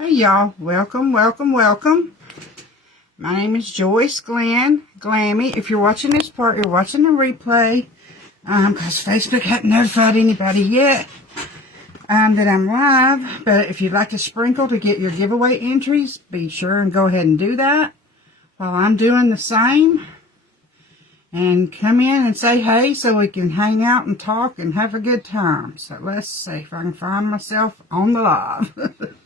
Hey y'all, welcome. My name is Joyce Glammy. If you're watching this part, you're watching the replay, because Facebook hadn't notified anybody yet that I'm live. But if you'd like to sprinkle to get your giveaway entries, be sure and go ahead and do that while I'm doing the same. And come in and say hey so we can hang out and talk and have a good time. So let's see if I can find myself on the live.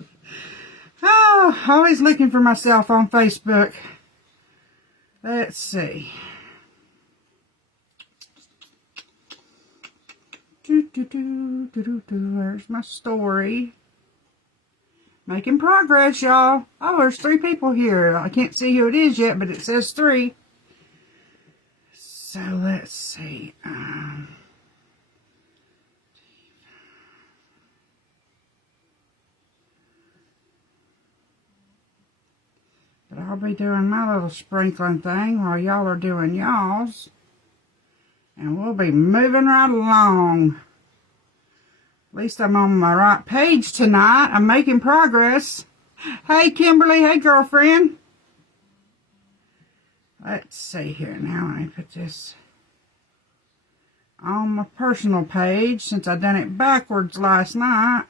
Oh, always looking for myself on Facebook. Let's see. There's my story. Making progress, y'all. Oh, there's 3 people here. I can't see who it is yet, but it says 3. So let's see. But I'll be doing my little sprinkling thing while y'all are doing y'all's. And we'll be moving right along. At least I'm on my right page tonight. I'm making progress. Hey, Kimberly. Hey, girlfriend. Let's see here now. Let me put this on my personal page since I done it backwards last night.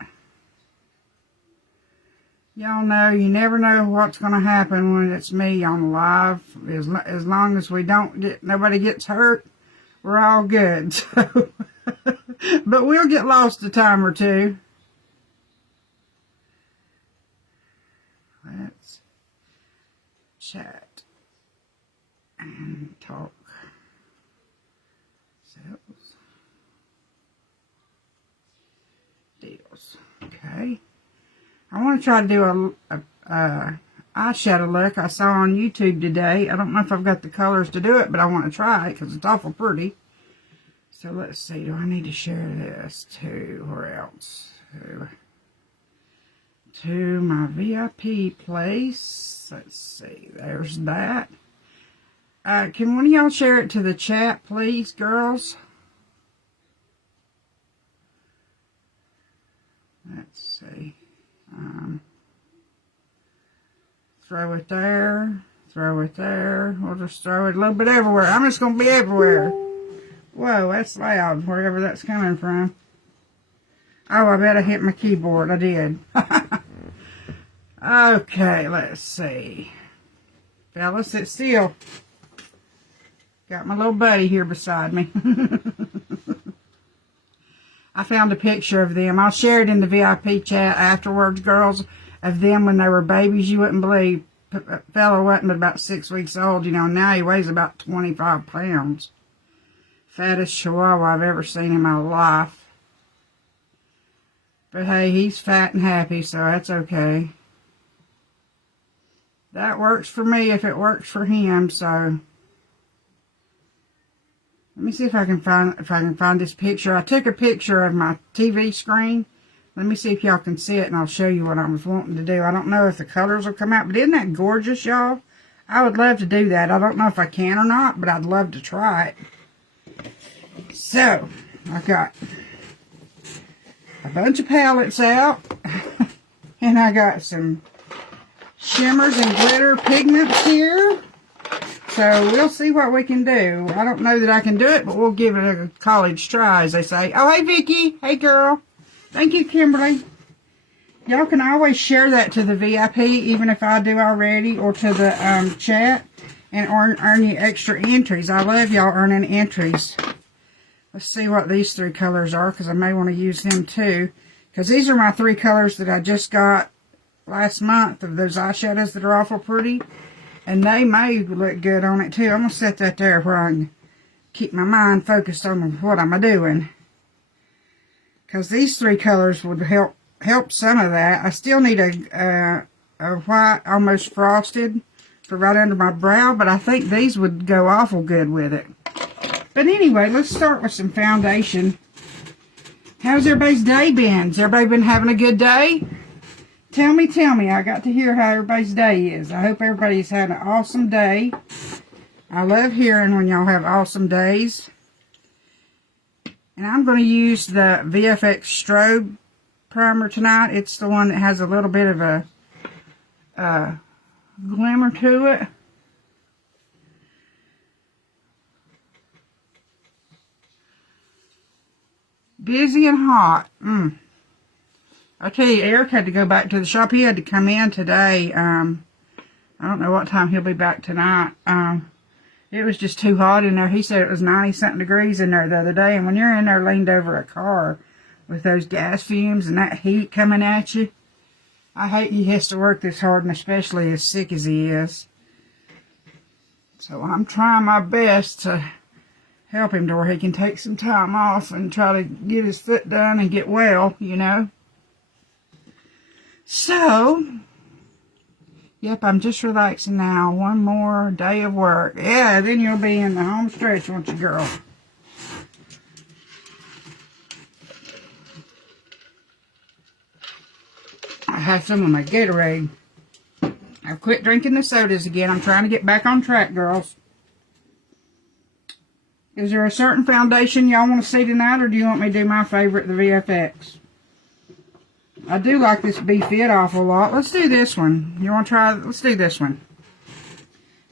Y'all know you never know what's going to happen when it's me on the live. As long as we don't get, nobody gets hurt, we're all good. So, but we'll get lost a time or two. Let's chat and talk. Sales. Deals. Okay. I want to try to do a eyeshadow look I saw on YouTube today. I don't know if I've got the colors to do it, but I want to try it because it's awful pretty. So let's see. Do I need to share this to where else? To my VIP place. Let's see. There's that. Can one of y'all share it to the chat, please, girls? Let's see. Throw it there. Throw it there. We'll just throw it a little bit everywhere. I'm just going to be everywhere. Whoa, that's loud, wherever that's coming from. Oh, I bet I hit my keyboard. I did. Okay, let's see. Fellas, sit still. Got my little buddy here beside me. I found a picture of them. I'll share it in the VIP chat afterwards, girls, of them when they were babies. You wouldn't believe. Fella wasn't but about 6 weeks old, you know. Now he weighs about 25 pounds. Fattest chihuahua I've ever seen in my life. But hey, he's fat and happy, so that's okay. That works for me if it works for him, so... Let me see if I can find this picture. I took a picture of my TV screen. Let me see if y'all can see it, and I'll show you what I was wanting to do. I don't know if the colors will come out, but isn't that gorgeous, y'all? I would love to do that. I don't know if I can or not, but I'd love to try it. So, I got a bunch of palettes out, and I got some shimmers and glitter pigments here. So, we'll see what we can do. I don't know that I can do it, but we'll give it a college try, as they say. Oh, hey, Vicky. Hey, girl. Thank you, Kimberly. Y'all can always share that to the VIP, even if I do already, or to the chat, and earn you extra entries. I love y'all earning entries. Let's see what these 3 colors are, because I may want to use them, too. Because these are my 3 colors that I just got last month of those eyeshadows that are awful pretty. And they may look good on it too. I'm going to set that there where I can keep my mind focused on what I'm doing. Because these 3 colors would help some of that. I still need a white, almost frosted, for right under my brow. But I think these would go awful good with it. But anyway, let's start with some foundation. How's everybody's day been? Has everybody been having a good day? Tell me. I got to hear how everybody's day is. I hope everybody's had an awesome day. I love hearing when y'all have awesome days. And I'm going to use the VFX Strobe primer tonight. It's the one that has a little bit of a glimmer to it. Busy and hot. I tell you, Eric had to go back to the shop. He had to come in today. I don't know what time he'll be back tonight. It was just too hot in there. He said it was 90-something degrees in there the other day. And when you're in there leaned over a car with those gas fumes and that heat coming at you, I hate he has to work this hard, and especially as sick as he is. So I'm trying my best to help him to where he can take some time off and try to get his foot done and get well, you know. So, yep, I'm just relaxing now. One more day of work. Yeah, then you'll be in the home stretch, won't you, girl? I have some of my Gatorade. I've quit drinking the sodas again. I'm trying to get back on track, girls. Is there a certain foundation y'all want to see tonight, or do you want me to do my favorite, the VFX? I do like this Be-Fit awful lot. Let's do this one. You want to try? Let's do this one.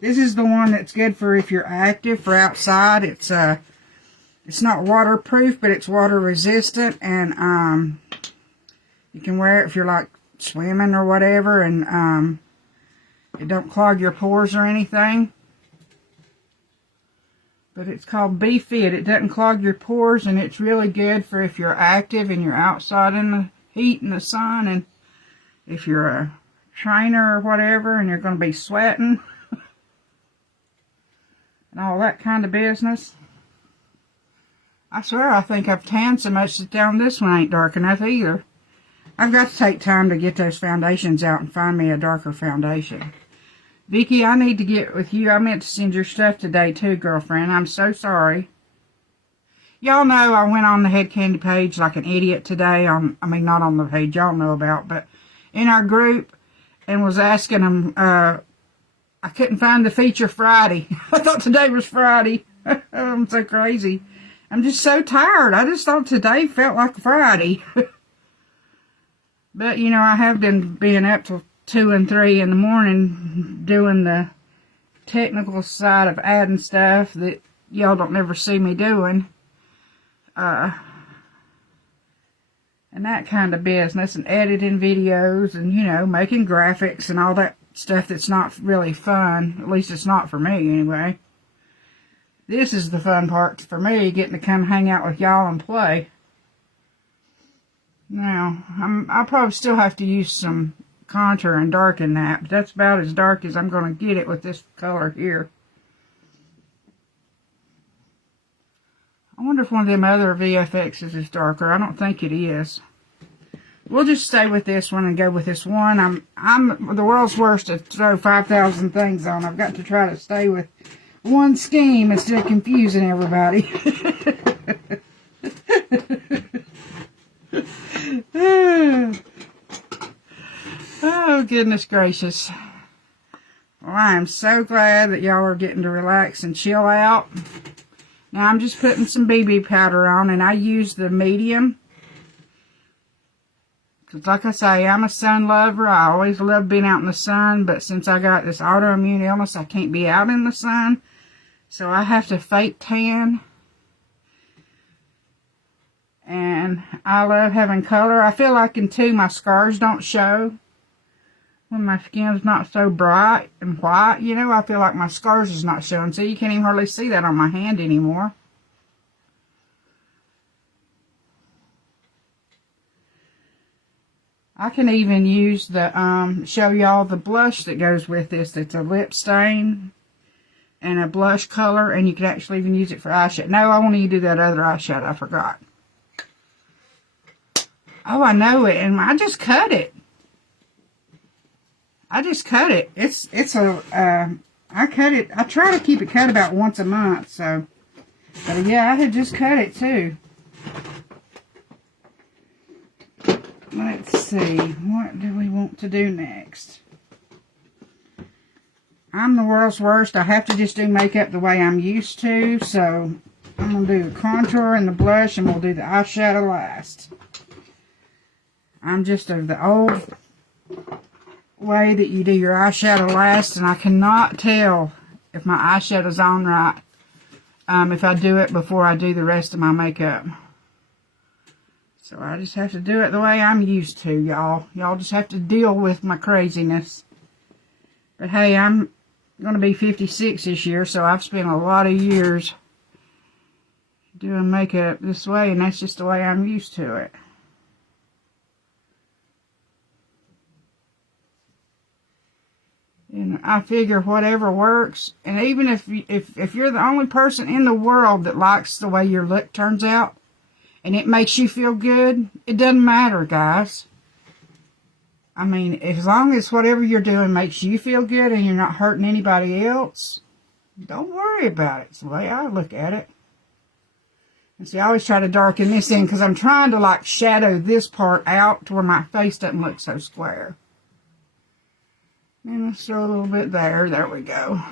This is the one that's good for if you're active, for outside. It's not waterproof, but it's water resistant, and you can wear it if you're like swimming or whatever, and it don't clog your pores or anything. But it's called Be-Fit. It doesn't clog your pores, and it's really good for if you're active and you're outside in the heat and the sun, and if you're a trainer or whatever and you're going to be sweating and all that kind of business. I swear I think I've tanned so much that down this one ain't dark enough either. I've got to take time to get those foundations out and find me a darker foundation. Vicky, I need to get with you. I meant to send your stuff today too, girlfriend. I'm so sorry. Y'all know I went on the Head Candy page like an idiot today. I mean, not on the page y'all know about, but in our group, and was asking them, I couldn't find the feature Friday. I thought today was Friday. I'm so crazy. I'm just so tired. I just thought today felt like Friday. But, you know, I have been being up till 2 and 3 in the morning doing the technical side of adding stuff that y'all don't never see me doing. And that kind of business, and editing videos, and, you know, making graphics and all that stuff that's not really fun. At least it's not for me, anyway. This is the fun part for me, getting to come hang out with y'all and play. Now, I'll probably still have to use some contour and darken that, but that's about as dark as I'm going to get it with this color here. I wonder if one of them other VFXs is darker. I don't think it is. We'll just stay with this one and go with this one. I'm the world's worst to throw 5,000 things on. I've got to try to stay with one scheme instead of confusing everybody. Oh, goodness gracious. Well, I am so glad that y'all are getting to relax and chill out. Now, I'm just putting some BB powder on, and I use the medium. Because, like I say, I'm a sun lover. I always love being out in the sun, but since I got this autoimmune illness, I can't be out in the sun. So I have to fake tan. And I love having color. I feel like, too, my scars don't show. When my skin's not so bright and white, you know, I feel like my scars is not showing. So you can't even hardly see that on my hand anymore. I can even use the, show y'all the blush that goes with this. It's a lip stain and a blush color. And you can actually even use it for eyeshadow. No, I want to do that other eyeshadow. I forgot. Oh, I know it. And I just cut it. I just cut it. I cut it. I try to keep it cut about once a month, so. But yeah, I had just cut it too. Let's see. What do we want to do next? I'm the world's worst. I have to just do makeup the way I'm used to, so I'm going to do the contour and the blush, and we'll do the eyeshadow last. I'm just of the old way that you do your eyeshadow last, and I cannot tell if my eyeshadow's on right if I do it before I do the rest of my makeup. So I just have to do it the way I'm used to, y'all. Y'all just have to deal with my craziness. But hey, I'm going to be 56 this year, so I've spent a lot of years doing makeup this way, and that's just the way I'm used to it. And I figure whatever works, and even if you're the only person in the world that likes the way your look turns out, and it makes you feel good, it doesn't matter, guys. I mean, as long as whatever you're doing makes you feel good and you're not hurting anybody else, don't worry about it. It's the way I look at it. And see, I always try to darken this in because I'm trying to like shadow this part out to where my face doesn't look so square. And let's throw a little bit there. There we go.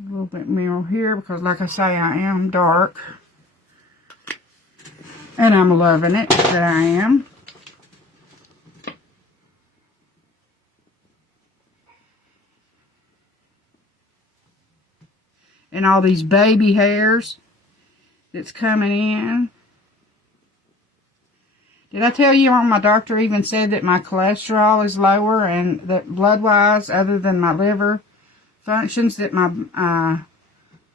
A little bit more here because, like I say, I am dark. And I'm loving it that I am. And all these baby hairs that's coming in. Did I tell you my doctor even said that my cholesterol is lower and that blood-wise, other than my liver functions, that my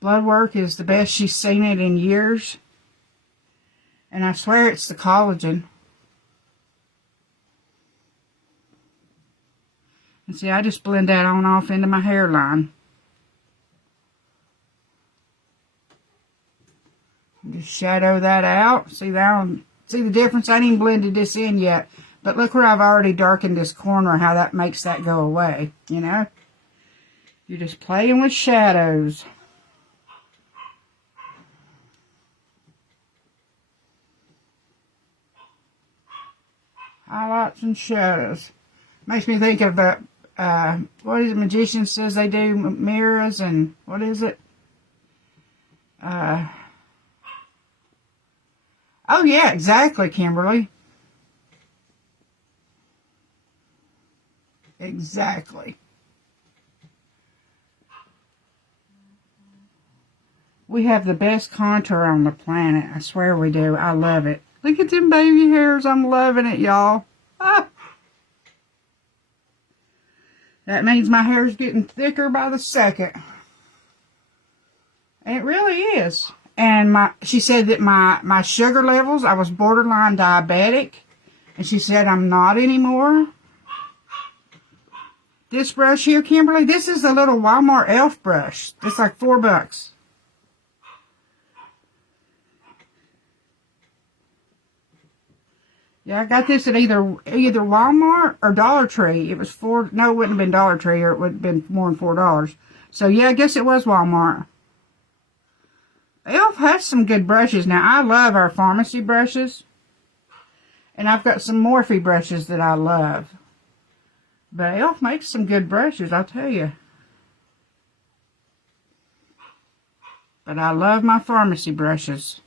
blood work is the best she's seen it in years? And I swear it's the collagen. And see, I just blend that on off into my hairline. Just shadow that out. See the difference? I ain't even blended this in yet. But look where I've already darkened this corner, how that makes that go away, you know? You're just playing with shadows. Highlights and shadows. Makes me think of what is it, magician says they do mirrors and what is it? Oh yeah, exactly, Kimberly. Exactly. We have the best contour on the planet. I swear we do. I love it. Look at them baby hairs. I'm loving it, y'all. Ah. That means my hair's getting thicker by the second. And it really is. And she said that my sugar levels, I was borderline diabetic. And she said I'm not anymore. This brush here, Kimberly, this is a little Walmart elf brush. It's like $4. Yeah, I got this at either Walmart or Dollar Tree. It was no, it wouldn't have been Dollar Tree, or it would have been more than $4. So yeah, I guess it was Walmart. Elf has some good brushes. Now, I love our pharmacy brushes. And I've got some Morphe brushes that I love. But Elf makes some good brushes, I'll tell you. But I love my pharmacy brushes.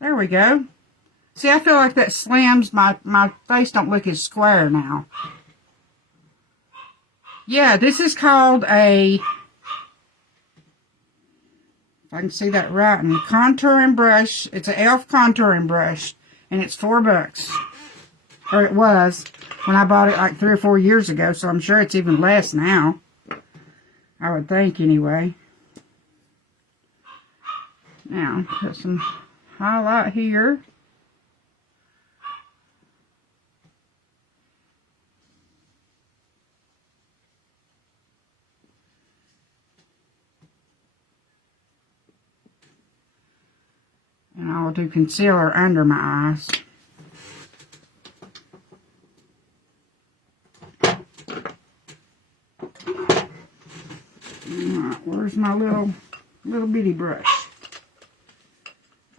There we go. See, I feel like that slams my face don't look as square now. Yeah, this is called a, if I can see that right, and contouring brush. It's an Elf contouring brush, and it's $4. Or it was when I bought it like 3 or 4 years ago, so I'm sure it's even less now. I would think, anyway. Now, put some highlight here. And I'll do concealer under my eyes. Alright, where's my little bitty brush?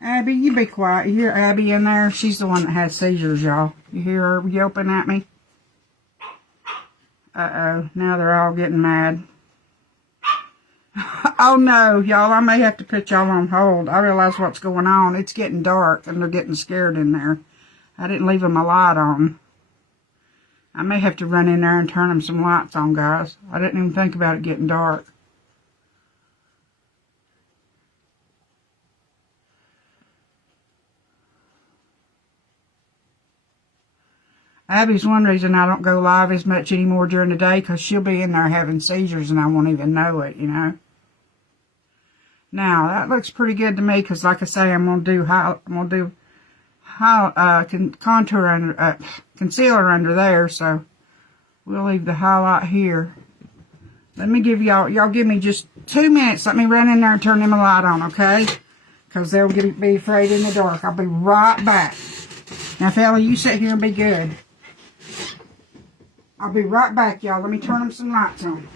Abby, you be quiet. You hear Abby in there? She's the one that has seizures, y'all. You hear her yelping at me? Uh-oh, now they're all getting mad. Oh no, y'all, I may have to put y'all on hold. I realize what's going on. It's getting dark and they're getting scared in there. I didn't leave them a light on. I may have to run in there and turn them some lights on, guys. I didn't even think about it getting dark. Abby's one reason I don't go live as much anymore during the day, because she'll be in there having seizures and I won't even know it, you know. Now, that looks pretty good to me, because like I say, I'm going to do contour under, concealer under there, so we'll leave the highlight here. Let me give y'all give me just 2 minutes. Let me run in there and turn them a light on, okay? Because they'll be afraid in the dark. I'll be right back. Now, fella, you sit here and be good. I'll be right back, y'all. Let me turn them some lights on.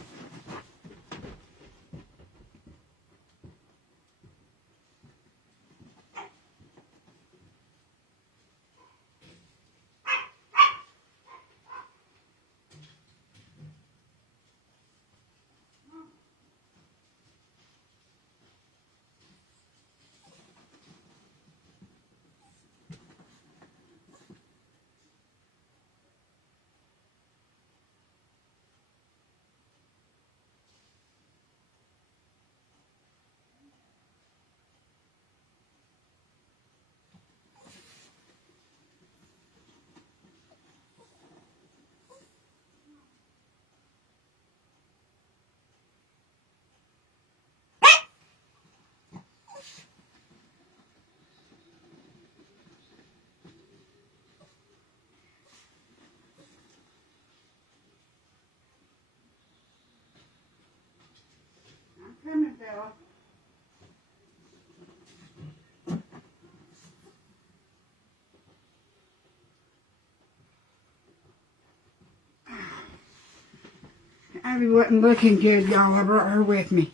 Coming, fella. Abby wasn't looking good, y'all. I brought her with me.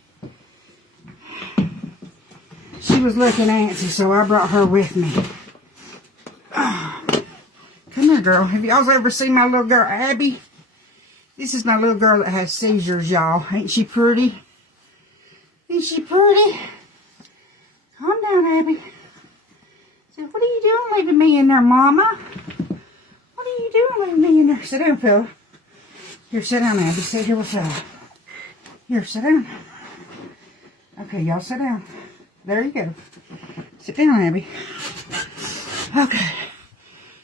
She was looking antsy, so I brought her with me. Come here, girl. Have y'all ever seen my little girl, Abby? This is my little girl that has seizures, y'all. Ain't she pretty? Ain't she pretty? Calm down, Abby. So, what are you doing leaving me in there, Mama? What are you doing leaving me in there? Sit down, Phil. Here, sit down, Abby. Sit here with Phil. Here, sit down. Okay, y'all sit down. There you go. Sit down, Abby. Okay.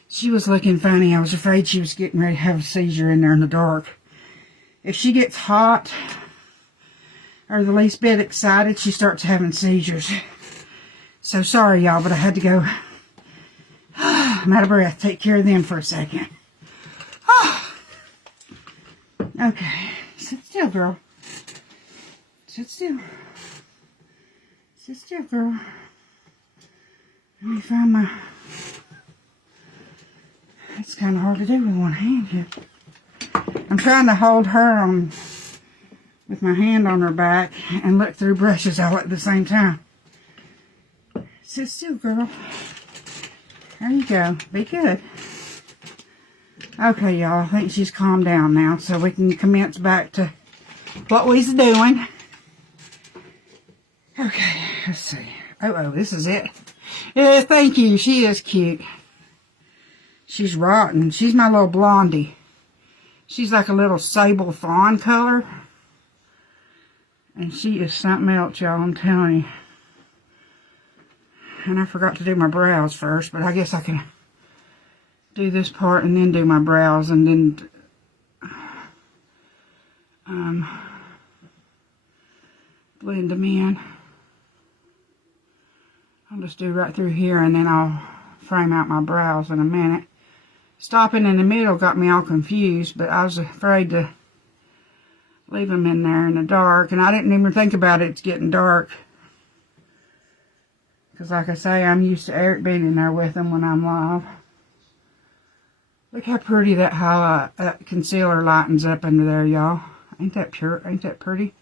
She was looking funny. I was afraid she was getting ready to have a seizure in there in the dark. If she gets hot or the least bit excited, she starts having seizures. So sorry, y'all, but I had to go. I'm out of breath. Take care of them for a second. Okay. Sit still, girl. Sit still. Sit still, girl. Let me find my... It's kind of hard to do with one hand here. I'm trying to hold her on with my hand on her back and look through brushes all at the same time. Sit still, girl. There you go. Be good. Okay, y'all. I think she's calmed down now, so we can commence back to what we's doing. Okay, let's see. Oh, this is it. Yeah, thank you. She is cute. She's rotten. She's my little blondie. She's like a little sable fawn color. And she is something else, y'all, I'm telling you. And I forgot to do my brows first, but I guess I can do this part and then do my brows and then blend them in. I'll just do right through here and then I'll frame out my brows in a minute. Stopping in the middle got me all confused, but I was afraid to leave them in there in the dark. And I didn't even think about it. It's getting dark. Because like I say, I'm used to Eric being in there with them when I'm live. Look how pretty that highlight, that concealer lightens up under there, y'all. Ain't that pure? Ain't that pretty?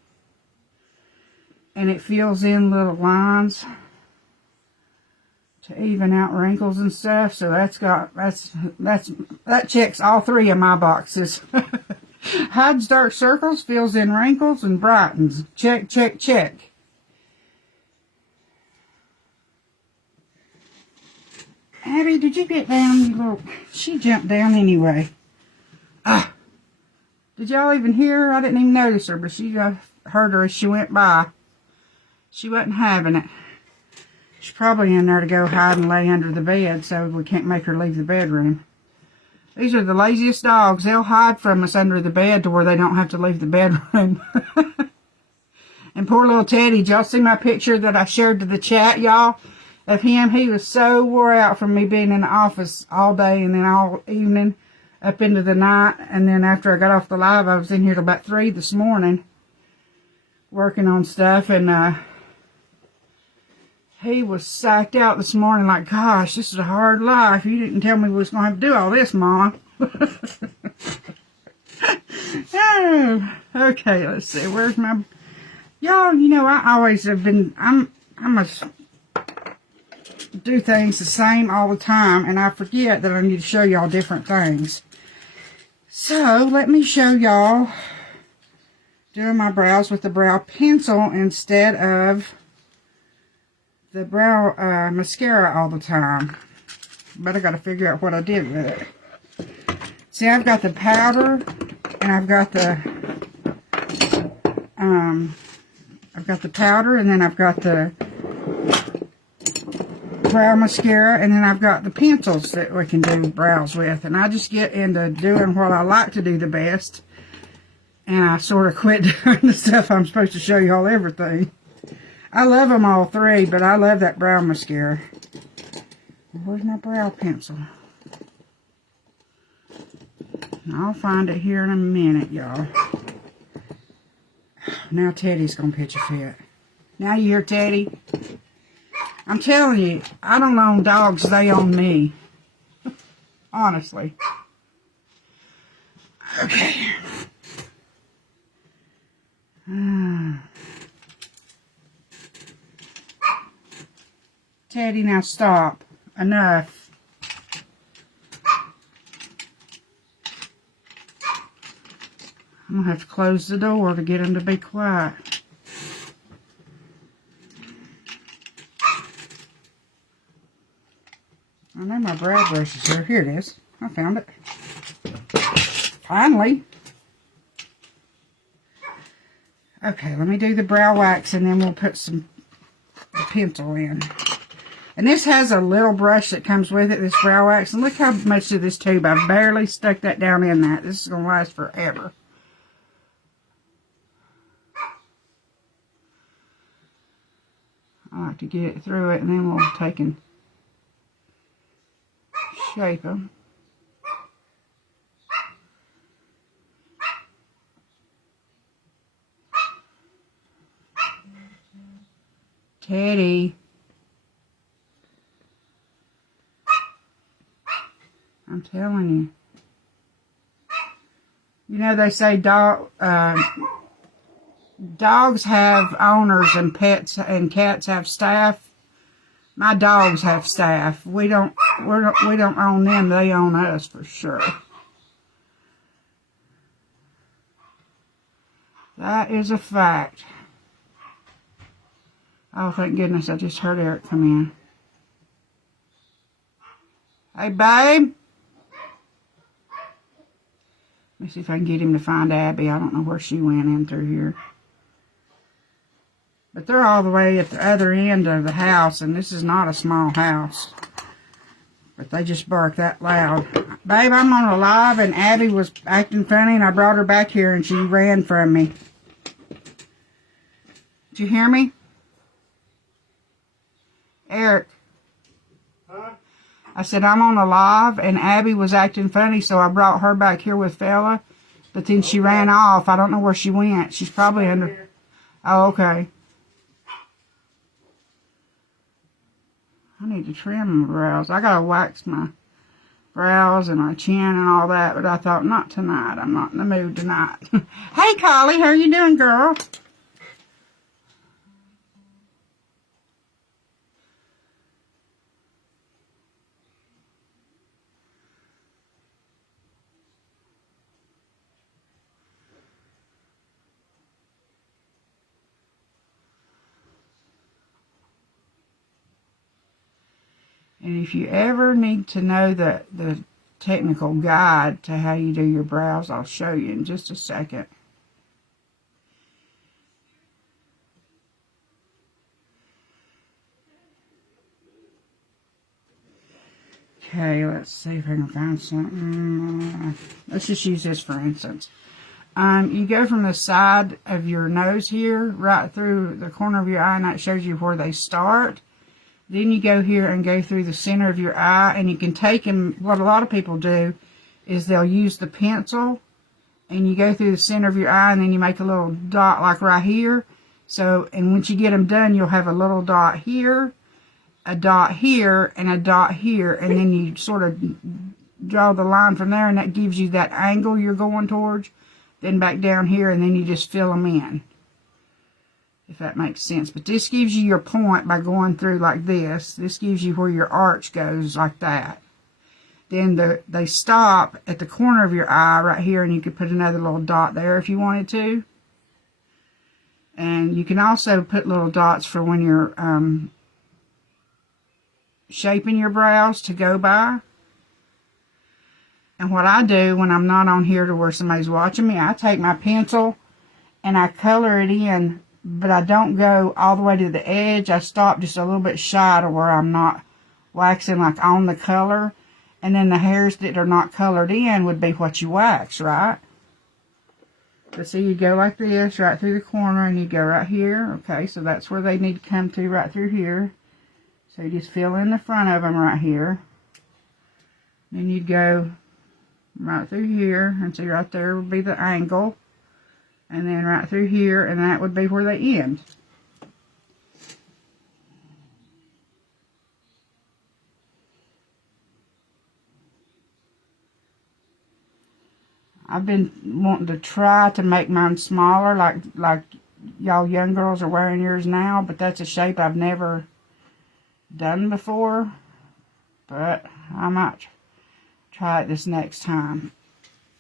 And it fills in little lines to even out wrinkles and stuff. So that checks all three of my boxes. Hides dark circles, fills in wrinkles, and brightens. Check, check, check. Abby, did you get down, you little... She jumped down anyway. Did y'all even hear her? I didn't even notice her, but she heard her as she went by. She wasn't having it. She's probably in there to go hide and lay under the bed, so we can't make her leave the bedroom. These are the laziest dogs. They'll hide from us under the bed to where they don't have to leave the bedroom. And poor little Teddy, did y'all see my picture that I shared to the chat, y'all? Of him. He was so wore out from me being in the office all day and then all evening up into the night. And then after I got off the live, I was in here till about 3 this morning working on stuff. And he was sacked out this morning like, gosh, this is a hard life. You didn't tell me we was going to have to do all this, Mom. Oh, okay, let's see. Where's my... Y'all, you know, I always have been... I'm a... do things the same all the time, and I forget that I need to show y'all different things. So, let me show y'all doing my brows with the brow pencil instead of the brow mascara all the time. But I got to figure out what I did with it. See, I've got the powder, and I've got the powder, and then I've got the brow mascara, and then I've got the pencils that we can do brows with. And I just get into doing what I like to do the best, and I sort of quit doing the stuff I'm supposed to show y'all everything. I love them all three, but I love that brow mascara. Where's my brow pencil? I'll find it here in a minute, y'all. Now Teddy's gonna pitch a fit. Now you hear Teddy? I'm telling you, I don't own dogs, they own me. Honestly. Okay. Teddy, now stop. Enough. I'm going to have to close the door to get him to be quiet. I know my brow brush is here. Here it is. I found it. Finally. Okay, let me do the brow wax and then we'll put the pencil in. And this has a little brush that comes with it, this brow wax. And look how much of this tube. I've barely stuck that down in that. This is going to last forever. I like to get it through it and then we'll take and shape them. Teddy. I'm telling you. You know, they say dogs have owners and pets and cats have staff. My dogs have staff. We don't own them. They own us for sure. That is a fact. Oh, thank goodness, I just heard Eric come in. Hey, babe. Let me see if I can get him to find Abby. I don't know where she went in through here. But they're all the way at the other end of the house, and this is not a small house. But they just bark that loud. Babe, I'm on a live, and Abby was acting funny, and I brought her back here, and she ran from me. Did you hear me? Eric. Huh? I said, I'm on a live, and Abby was acting funny, so I brought her back here with Fella. But then she ran off. I don't know where she went. She's probably under... Oh, okay. I need to trim my brows. I gotta wax my brows and my chin and all that, but I thought, not tonight. I'm not in the mood tonight. Hey, Collie, how you doing, girl? And if you ever need to know the technical guide to how you do your brows, I'll show you in just a second. Okay, let's see if I can find something. Let's just use this for instance. You go from the side of your nose here, right through the corner of your eye, and that shows you where they start. Then you go here and go through the center of your eye, and you can take them. What a lot of people do is they'll use the pencil, and you go through the center of your eye, and then you make a little dot like right here. So, and once you get them done, you'll have a little dot here, a dot here, and a dot here, and then you sort of draw the line from there, and that gives you that angle you're going towards. Then back down here, and then you just fill them in, if that makes sense. But this gives you your point by going through like this. This gives you where your arch goes like that. Then they stop at the corner of your eye right here, and you could put another little dot there if you wanted to. And you can also put little dots for when you're shaping your brows to go by. And what I do when I'm not on here to where somebody's watching me, I take my pencil and I color it in, but I don't go all the way to the edge. I stop just a little bit shy to where I'm not waxing like on the color. And then the hairs that are not colored in would be what you wax, right? So see, you go like this, right through the corner, and you go right here. Okay, so that's where they need to come to, right through here. So you just fill in the front of them right here. Then you'd go right through here, and see right there would be the angle, and then right through here, and that would be where they end. I've been wanting to try to make mine smaller, like y'all young girls are wearing yours now, but that's a shape I've never done before. But I might try it this next time.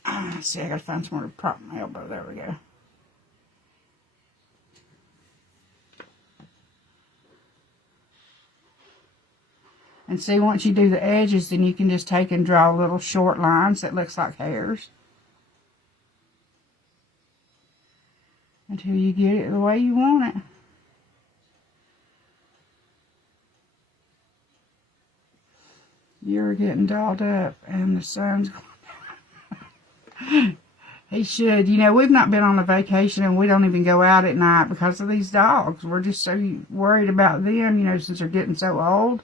Let's see, I gotta find somewhere to prop my elbow. There we go. And see, once you do the edges, then you can just take and draw little short lines that looks like hairs. Until you get it the way you want it. You're getting dolled up, and the sun's going. He should. You know, we've not been on a vacation, and we don't even go out at night because of these dogs. We're just so worried about them, you know, since they're getting so old.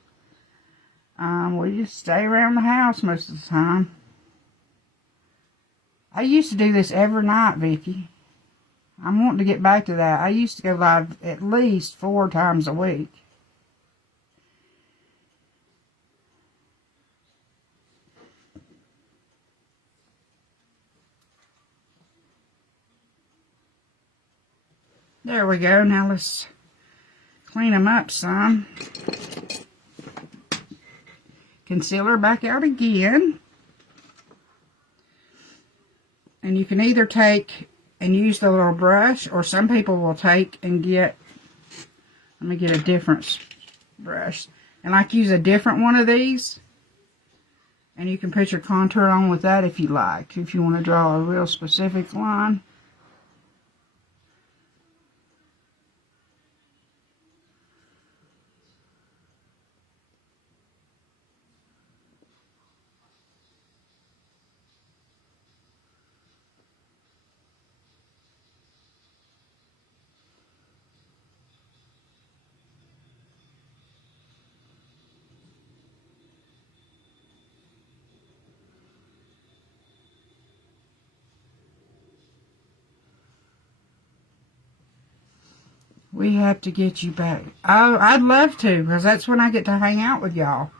We just stay around the house most of the time. I used to do this every night, Vicky. I'm wanting to get back to that. I used to go live at least 4 times a week. There we go. Now let's clean them up some. Concealer back out again. And you can either take and use the little brush, or some people will take and get, let me get a different brush, and like use a different one of these, and you can put your contour on with that if you like, if you want to draw a real specific line. We have to get you back. Oh, I'd love to, because that's when I get to hang out with y'all.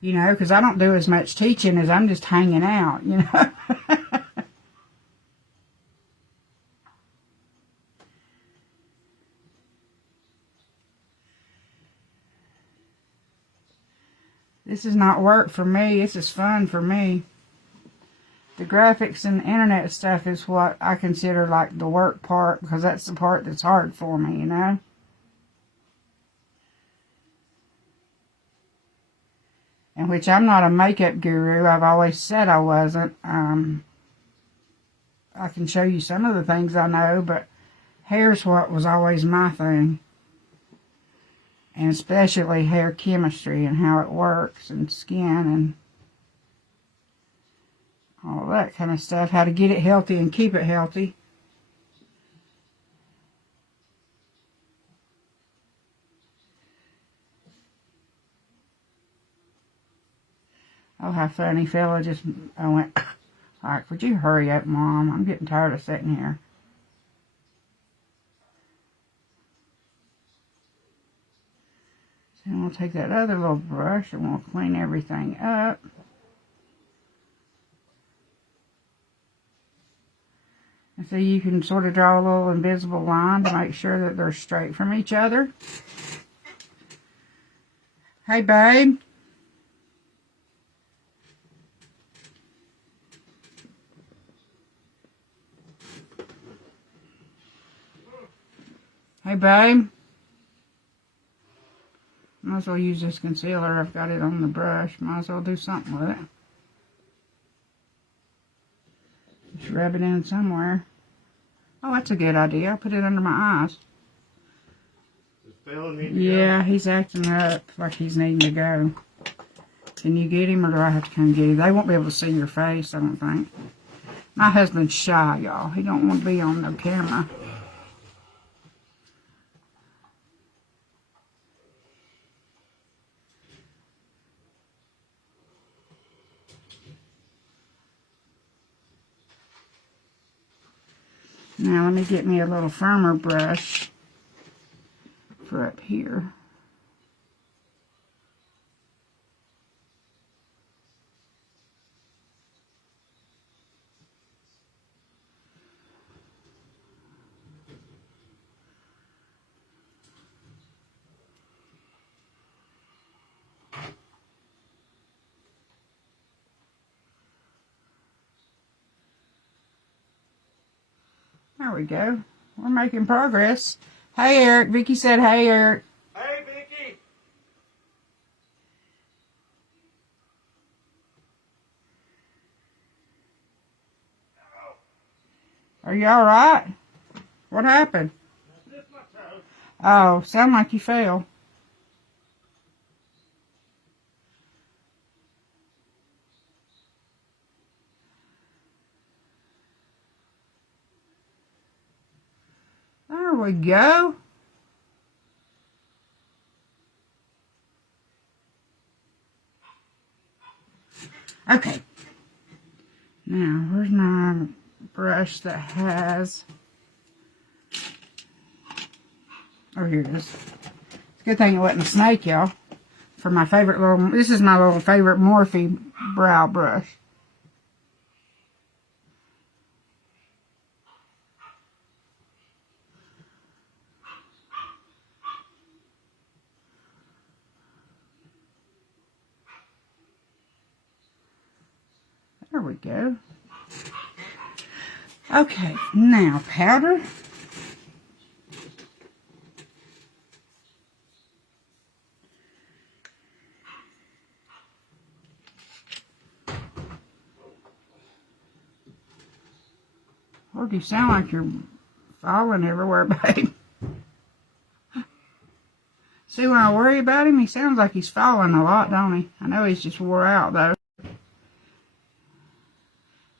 You know, because I don't do as much teaching as I'm just hanging out, you know. This is not work for me. This is fun for me. The graphics and the internet stuff is what I consider like the work part, because that's the part that's hard for me, you know. in which I'm not a makeup guru. I've always said I wasn't. I can show you some of the things I know, but hair's what was always my thing. And especially hair chemistry and how it works, and skin and all that kind of stuff. How to get it healthy and keep it healthy. Oh, how funny, fella. I went, like, would you hurry up, Mom? I'm getting tired of sitting here. So we'll take that other little brush and we'll clean everything up. And so you can sort of draw a little invisible line to make sure that they're straight from each other. Hey, babe. Hey, babe. Might as well use this concealer. I've got it on the brush. Might as well do something with it. Just rub it in somewhere. Oh, that's a good idea. I'll put it under my eyes. Yeah, he's acting up like he's needing to go. Can you get him, or do I have to come get him? They won't be able to see your face, I don't think. My husband's shy, y'all. He don't want to be on no camera. Now let me get me a little firmer brush for up here. There we go. We're making progress. Hey, Eric. Vicky said, hey, Eric. Hey, Vicky. Are you all right? What happened? I missed my toe. Oh, sound like you fell. There we go. Okay. Now, where's my brush that has... Oh, here it is. It's a good thing it wasn't a snake, y'all. For my favorite little... This is my little favorite Morphe brow brush. There we go. Okay, now powder. Lord, you sound like you're falling everywhere, babe. See, when I worry about him, he sounds like he's falling a lot, don't he? I know he's just wore out, though.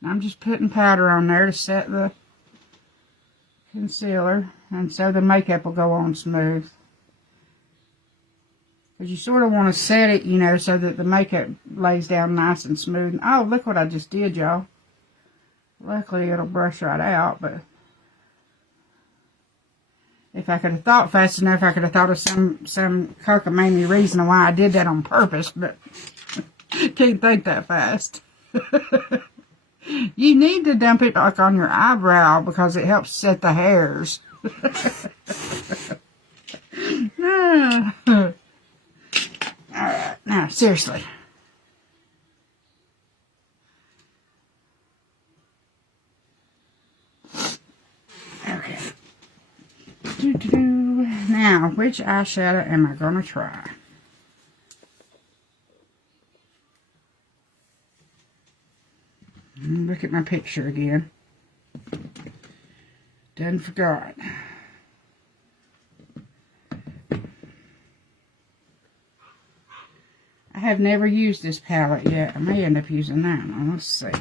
I'm just putting powder on there to set the concealer, and so the makeup will go on smooth. Because you sort of want to set it, you know, so that the makeup lays down nice and smooth. Oh, look what I just did, y'all. Luckily, it'll brush right out, but if I could have thought fast enough, I could have thought of some cockamamie reason why I did that on purpose, but can't think that fast. You need to dump it like on your eyebrow because it helps set the hairs. Alright, now seriously. Okay. Now, which eyeshadow am I going to try? Look at my picture again. Done forgot. I have never used this palette yet. I may end up using that one. Let's see.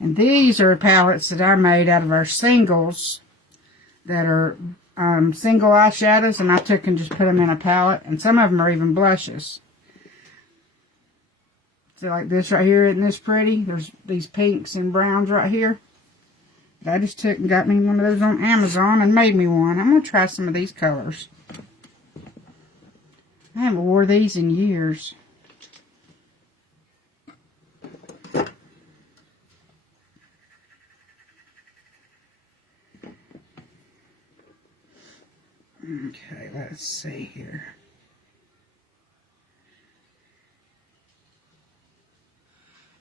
And these are palettes that I made out of our singles that are single eyeshadows, and I took and just put them in a palette. And some of them are even blushes. So like this right here, isn't this pretty? There's these pinks and browns right here. I just took and got me one of those on Amazon and made me one. I'm going to try some of these colors. I haven't wore these in years. Okay, let's see here.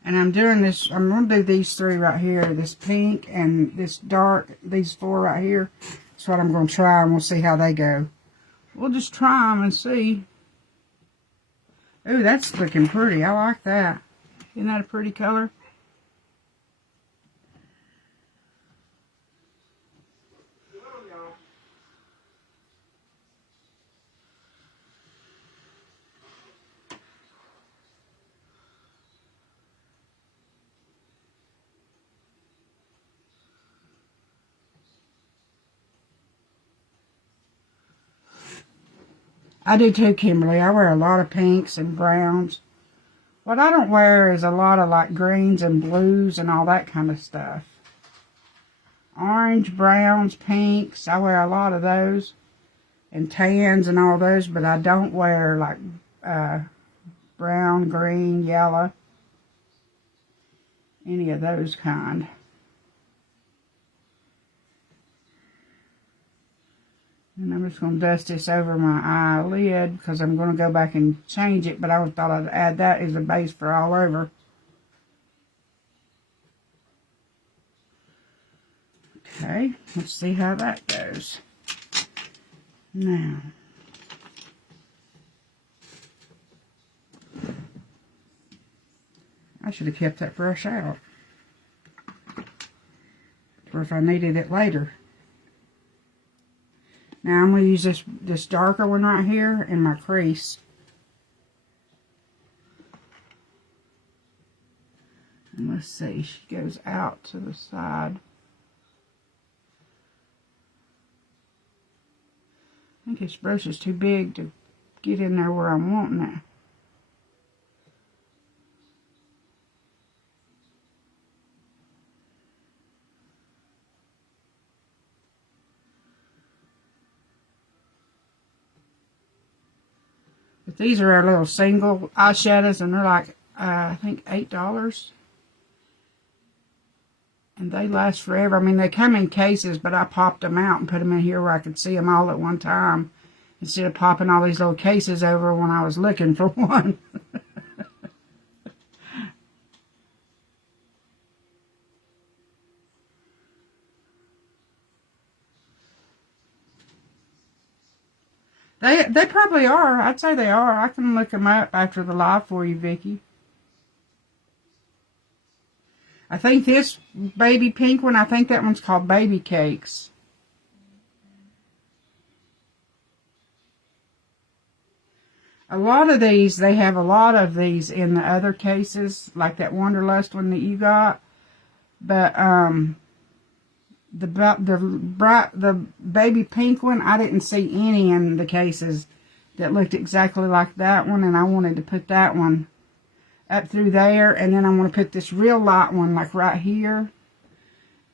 And I'm doing this, I'm going to do these three right here, this pink and this dark, these four right here. That's what I'm going to try, and we'll see how they go. We'll just try them and see. Ooh, that's looking pretty. I like that. Isn't that a pretty color? I do too, Kimberly. I wear a lot of pinks and browns. What I don't wear is a lot of like greens and blues and all that kind of stuff. Orange, browns, pinks. I wear a lot of those. And tans and all those. But I don't wear like brown, green, yellow. Any of those kind. And I'm just going to dust this over my eyelid because I'm going to go back and change it. But I thought I'd add that as a base for all over. Okay, let's see how that goes. Now, I should have kept that brush out. For if I needed it later. Now I'm going to use this darker one right here in my crease. And let's see, she goes out to the side. I think this brush is too big to get in there where I'm wanting it. But these are our little single eyeshadows, and they're like, I think $8. And they last forever. I mean, they come in cases, but I popped them out and put them in here where I could see them all at one time. Instead of popping all these little cases over when I was looking for one. They probably are. I'd say they are. I can look them up after the live for you, Vicki. I think this baby pink one, I think that one's called Baby Cakes. A lot of these, they have a lot of these in the other cases, like that Wanderlust one that you got. But the baby pink one, I didn't see any in the cases that looked exactly like that one, and I wanted to put that one up through there, and then I want to put this real light one like right here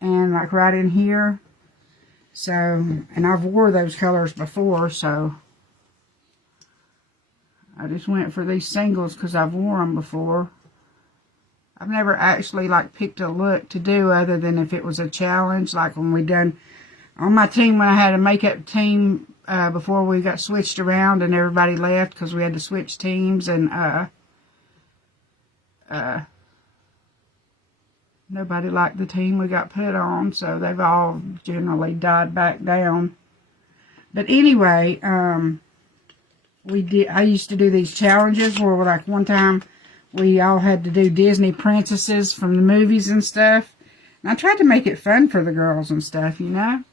and like right in here. So, and I've wore those colors before, so I just went for these singles because I've worn them before. I've never actually like picked a look to do other than if it was a challenge, like when we done on my team when I had a makeup team before we got switched around and everybody left because we had to switch teams, and nobody liked the team we got put on, so they've all generally died back down. But anyway, I used to do these challenges where, like, one time we all had to do Disney princesses from the movies and stuff. And I tried to make it fun for the girls and stuff, you know.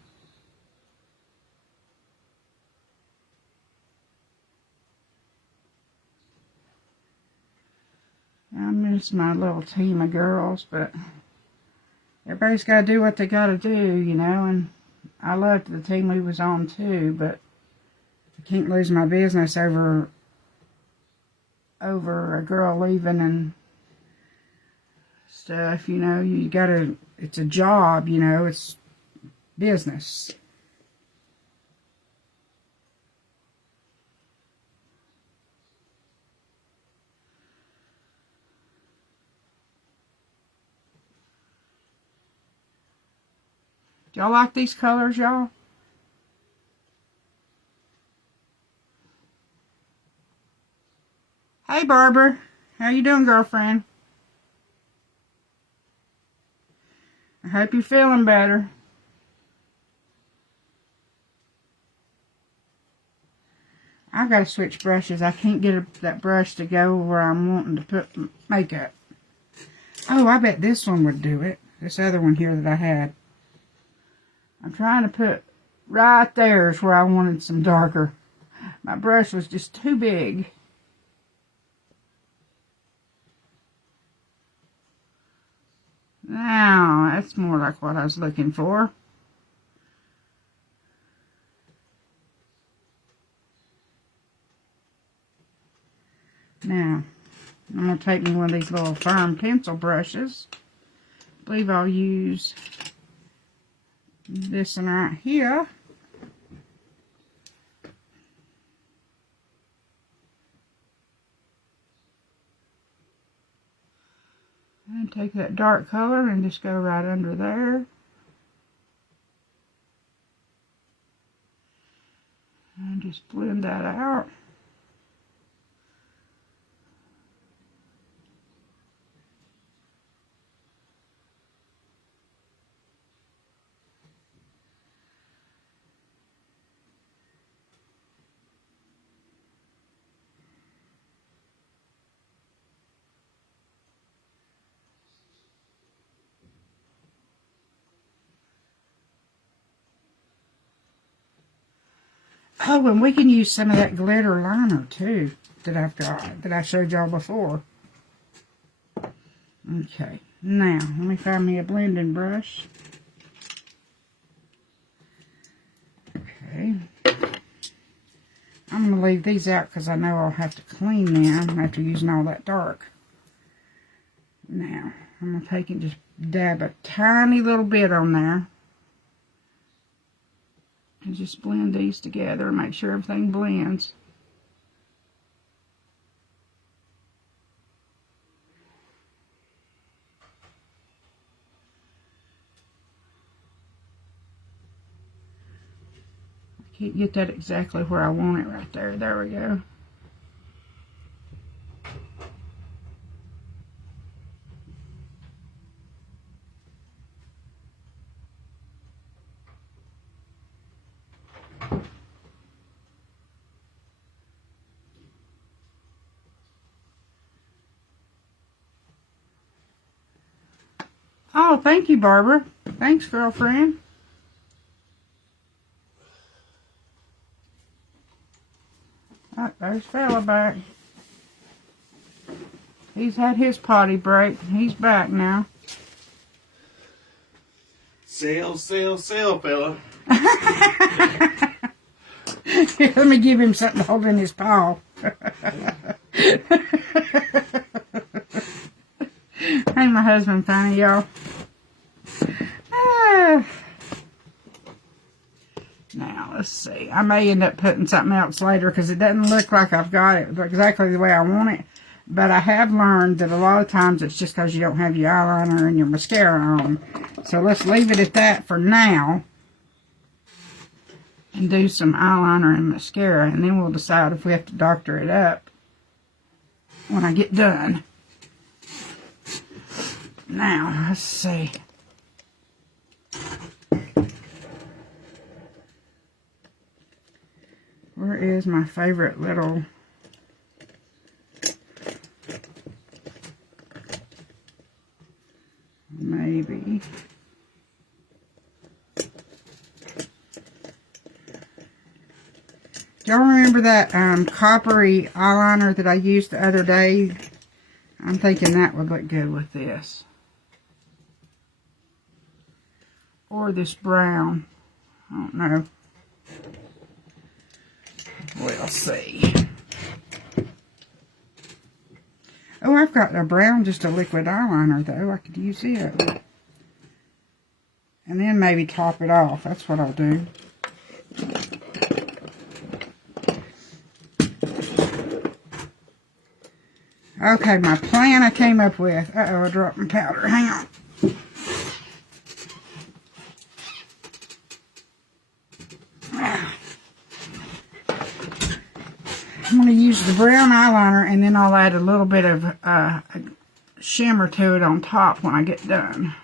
I miss my little team of girls, but everybody's got to do what they got to do, you know. And I loved the team we was on too, but I can't lose my business over a girl leaving and stuff, you know. You gotta, it's a job, you know, it's business. Do y'all like these colors, y'all? Hey, Barbara. How you doing, girlfriend? I hope you're feeling better. I gotta switch brushes. I can't get that brush to go where I'm wanting to put makeup. Oh, I bet this one would do it. This other one here that I had. I'm trying to put right there is where I wanted some darker. My brush was just too big. Now, that's more like what I was looking for. Now, I'm going to take me one of these little firm pencil brushes. I believe I'll use this one right here. And take that dark color and just go right under there. And just blend that out. Oh, and we can use some of that glitter liner too that I've got, that I showed y'all before. Okay, now let me find me a blending brush. Okay, I'm going to leave these out because I know I'll have to clean them after using all that dark. Now, I'm going to take and just dab a tiny little bit on there. And just blend these together and make sure everything blends. I can't get that exactly where I want it right there. There we go. Oh, thank you, Barbara. Thanks, girlfriend. Oh, there's fella back. He's had his potty break. He's back now. Sail, sail, sail, fella. Here, let me give him something to hold in his paw. Ain't my husband funny, y'all? Now, let's see. I may end up putting something else later because it doesn't look like I've got it exactly the way I want it. But I have learned that a lot of times it's just because you don't have your eyeliner and your mascara on. So let's leave it at that for now. And do some eyeliner and mascara. And then we'll decide if we have to doctor it up when I get done. Now, let's see. Where is my favorite little... Maybe. Y'all remember that coppery eyeliner that I used the other day? I'm thinking that would look good with this. Or this brown. I don't know. We'll see. Oh, I've got a brown, just a liquid eyeliner, though. I could use it. And then maybe top it off. That's what I'll do. Okay, my plan I came up with. Uh-oh, I dropped my powder. Hang on. I'm going to use the brown eyeliner, and then I'll add a little bit of shimmer to it on top when I get done.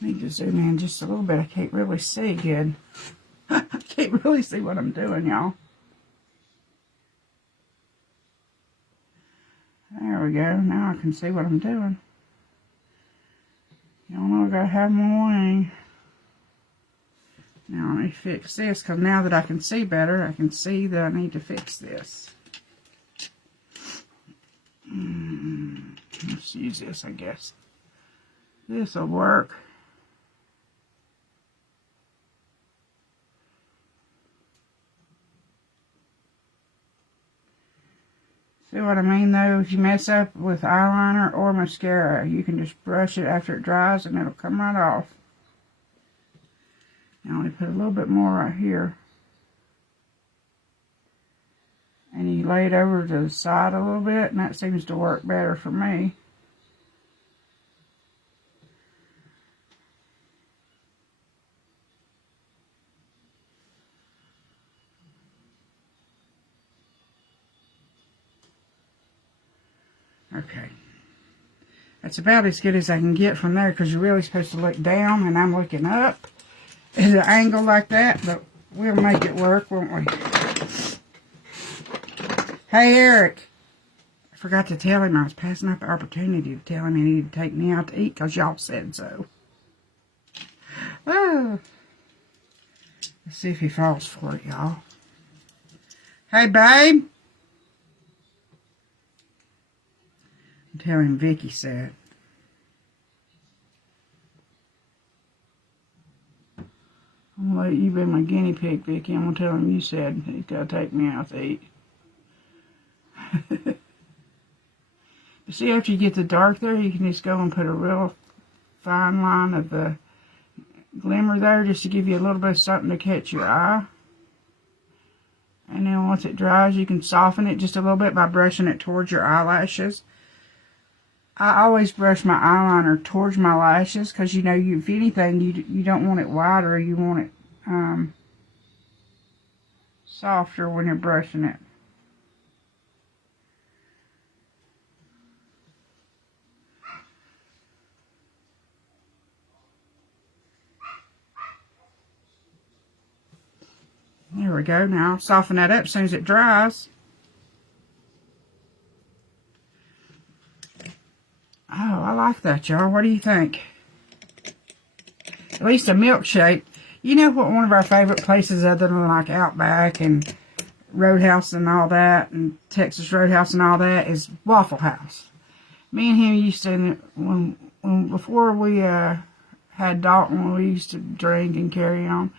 Need to zoom in just a little bit. I can't really see good. I can't really see what I'm doing, y'all. There we go. Now I can see what I'm doing. Y'all know I gotta have my wing. Now let me fix this, because now that I can see better, I can see that I need to fix this. Let's use this, I guess. This'll work. See what I mean, though? If you mess up with eyeliner or mascara, you can just brush it after it dries and it'll come right off. Now let me put a little bit more right here. And you lay it over to the side a little bit, and that seems to work better for me. Okay. That's about as good as I can get from there, because you're really supposed to look down, and I'm looking up at an angle like that, but we'll make it work, won't we? Hey, Eric. I forgot to tell him I was passing up the opportunity to tell him he needed to take me out to eat, because y'all said so. Oh. Let's see if he falls for it, y'all. Hey, babe. Tell him Vicky said. I'm gonna let you be my guinea pig, Vicky. I'm gonna tell him you said he's gotta take me out to eat. You see, after you get the dark there, you can just go and put a real fine line of the glimmer there, just to give you a little bit of something to catch your eye. And then once it dries, you can soften it just a little bit by brushing it towards your eyelashes. I always brush my eyeliner towards my lashes, because, you know, if anything, you don't want it wider. You want it softer when you're brushing it. There we go. Now I'll soften that up as soon as it dries. Oh, I like that, y'all. What do you think? At least a milkshake. You know what one of our favorite places other than like Outback and Roadhouse and all that, and Texas Roadhouse and all that, is Waffle House. Me and him used to, before we had Dalton, we used to drink and carry on.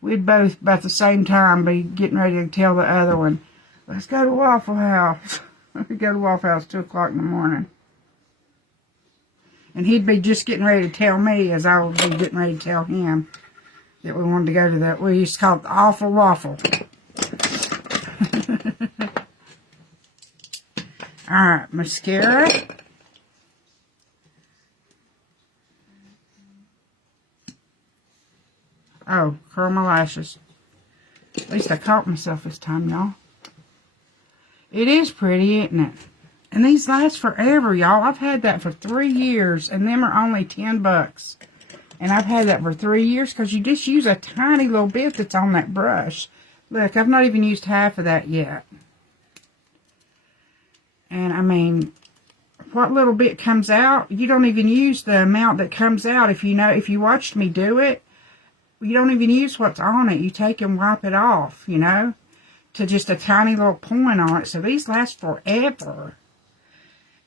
We'd both, about the same time, be getting ready to tell the other one, let's go to Waffle House. We'd go to Waffle House 2 o'clock in the morning. And he'd be just getting ready to tell me as I would be getting ready to tell him that we wanted to go to that. We used to call it the Awful Waffle. Alright, mascara. Oh, curl my lashes. At least I caught myself this time, y'all. It is pretty, isn't it? And these last forever, y'all. I've had that for 3 years, and them are only $10. And I've had that for 3 years because you just use a tiny little bit that's on that brush. Look, I've not even used half of that yet. And, I mean, what little bit comes out, you don't even use the amount that comes out. If you watched me do it, you don't even use what's on it. You take and wipe it off, you know, to just a tiny little point on it. So these last forever.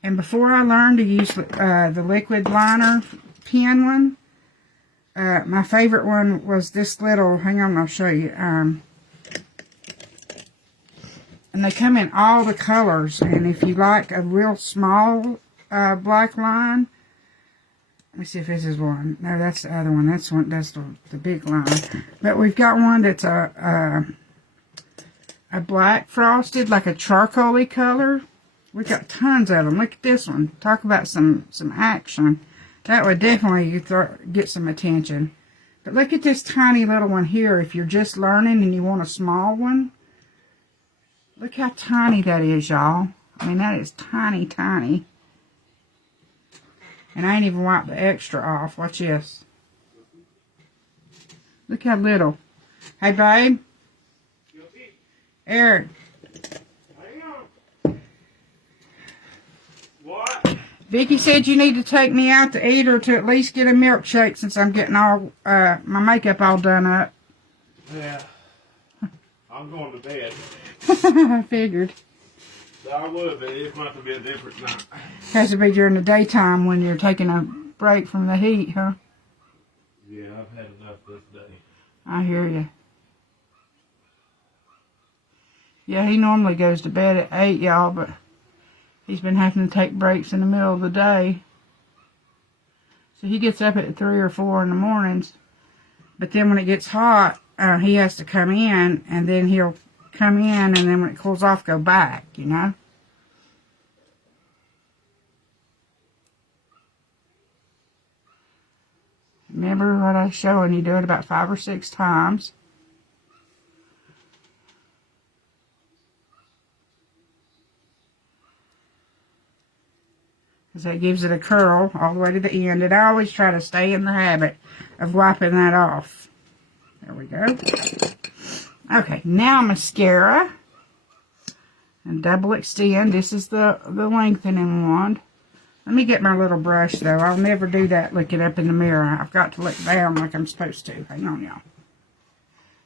And before I learned to use the liquid liner pen one, my favorite one was this little, hang on, I'll show you. And they come in all the colors. And if you like a real small black line, let me see if this is one. No, that's the other one. That's the big line. But we've got one that's a black frosted, like a charcoaly color. We've got tons of them. Look at this one. Talk about some action. That would definitely get some attention. But look at this tiny little one here. If you're just learning and you want a small one, look how tiny that is, y'all. I mean, that is tiny, tiny. And I ain't even wiped the extra off. Watch this. Look how little. Hey, babe. Eric. What? Vicky said you need to take me out to eat or to at least get a milkshake since I'm getting all my makeup all done up. Yeah. I'm going to bed. I figured. I would, but it's going to be a different night. Has to be during the daytime when you're taking a break from the heat, huh? Yeah, I've had enough this day. I hear you. Yeah, he normally goes to bed at 8, y'all, but he's been having to take breaks in the middle of the day. So he gets up at 3 or 4 in the mornings. But then when it gets hot, he has to come in, and then he'll come in, and then when it cools off, go back, you know? Remember what I was showing you? Do it about 5 or 6 times. Because that gives it a curl all the way to the end. And I always try to stay in the habit of wiping that off. There we go. Okay, now mascara. And double extend. This is the lengthening wand. Let me get my little brush, though. I'll never do that looking up in the mirror. I've got to look down like I'm supposed to. Hang on, y'all.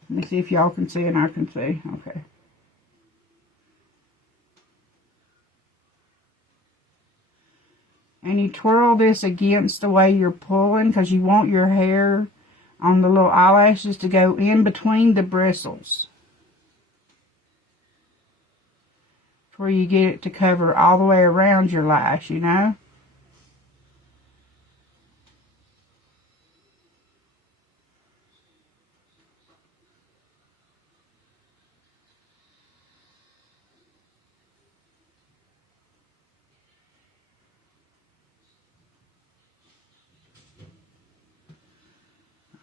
Let me see if y'all can see and I can see. Okay. And you twirl this against the way you're pulling because you want your hair on the little eyelashes to go in between the bristles. Where you get it to cover all the way around your lash, you know?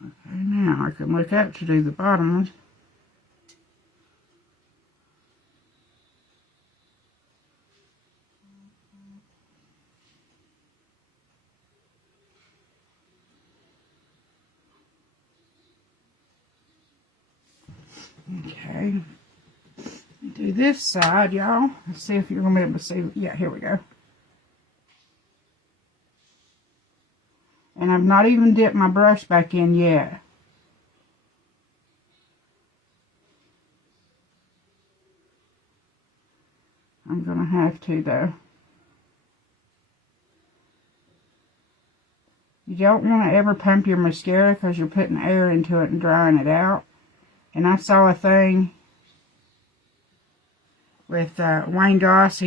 Okay, now I can look up to do the bottom one. Okay. Do this side, y'all. Let's see if you're going to be able to see. Yeah, here we go. And I've not even dipped my brush back in yet. I'm going to have to, though. You don't want to ever pump your mascara because you're putting air into it and drying it out. And I saw a thing with Wayne Goss.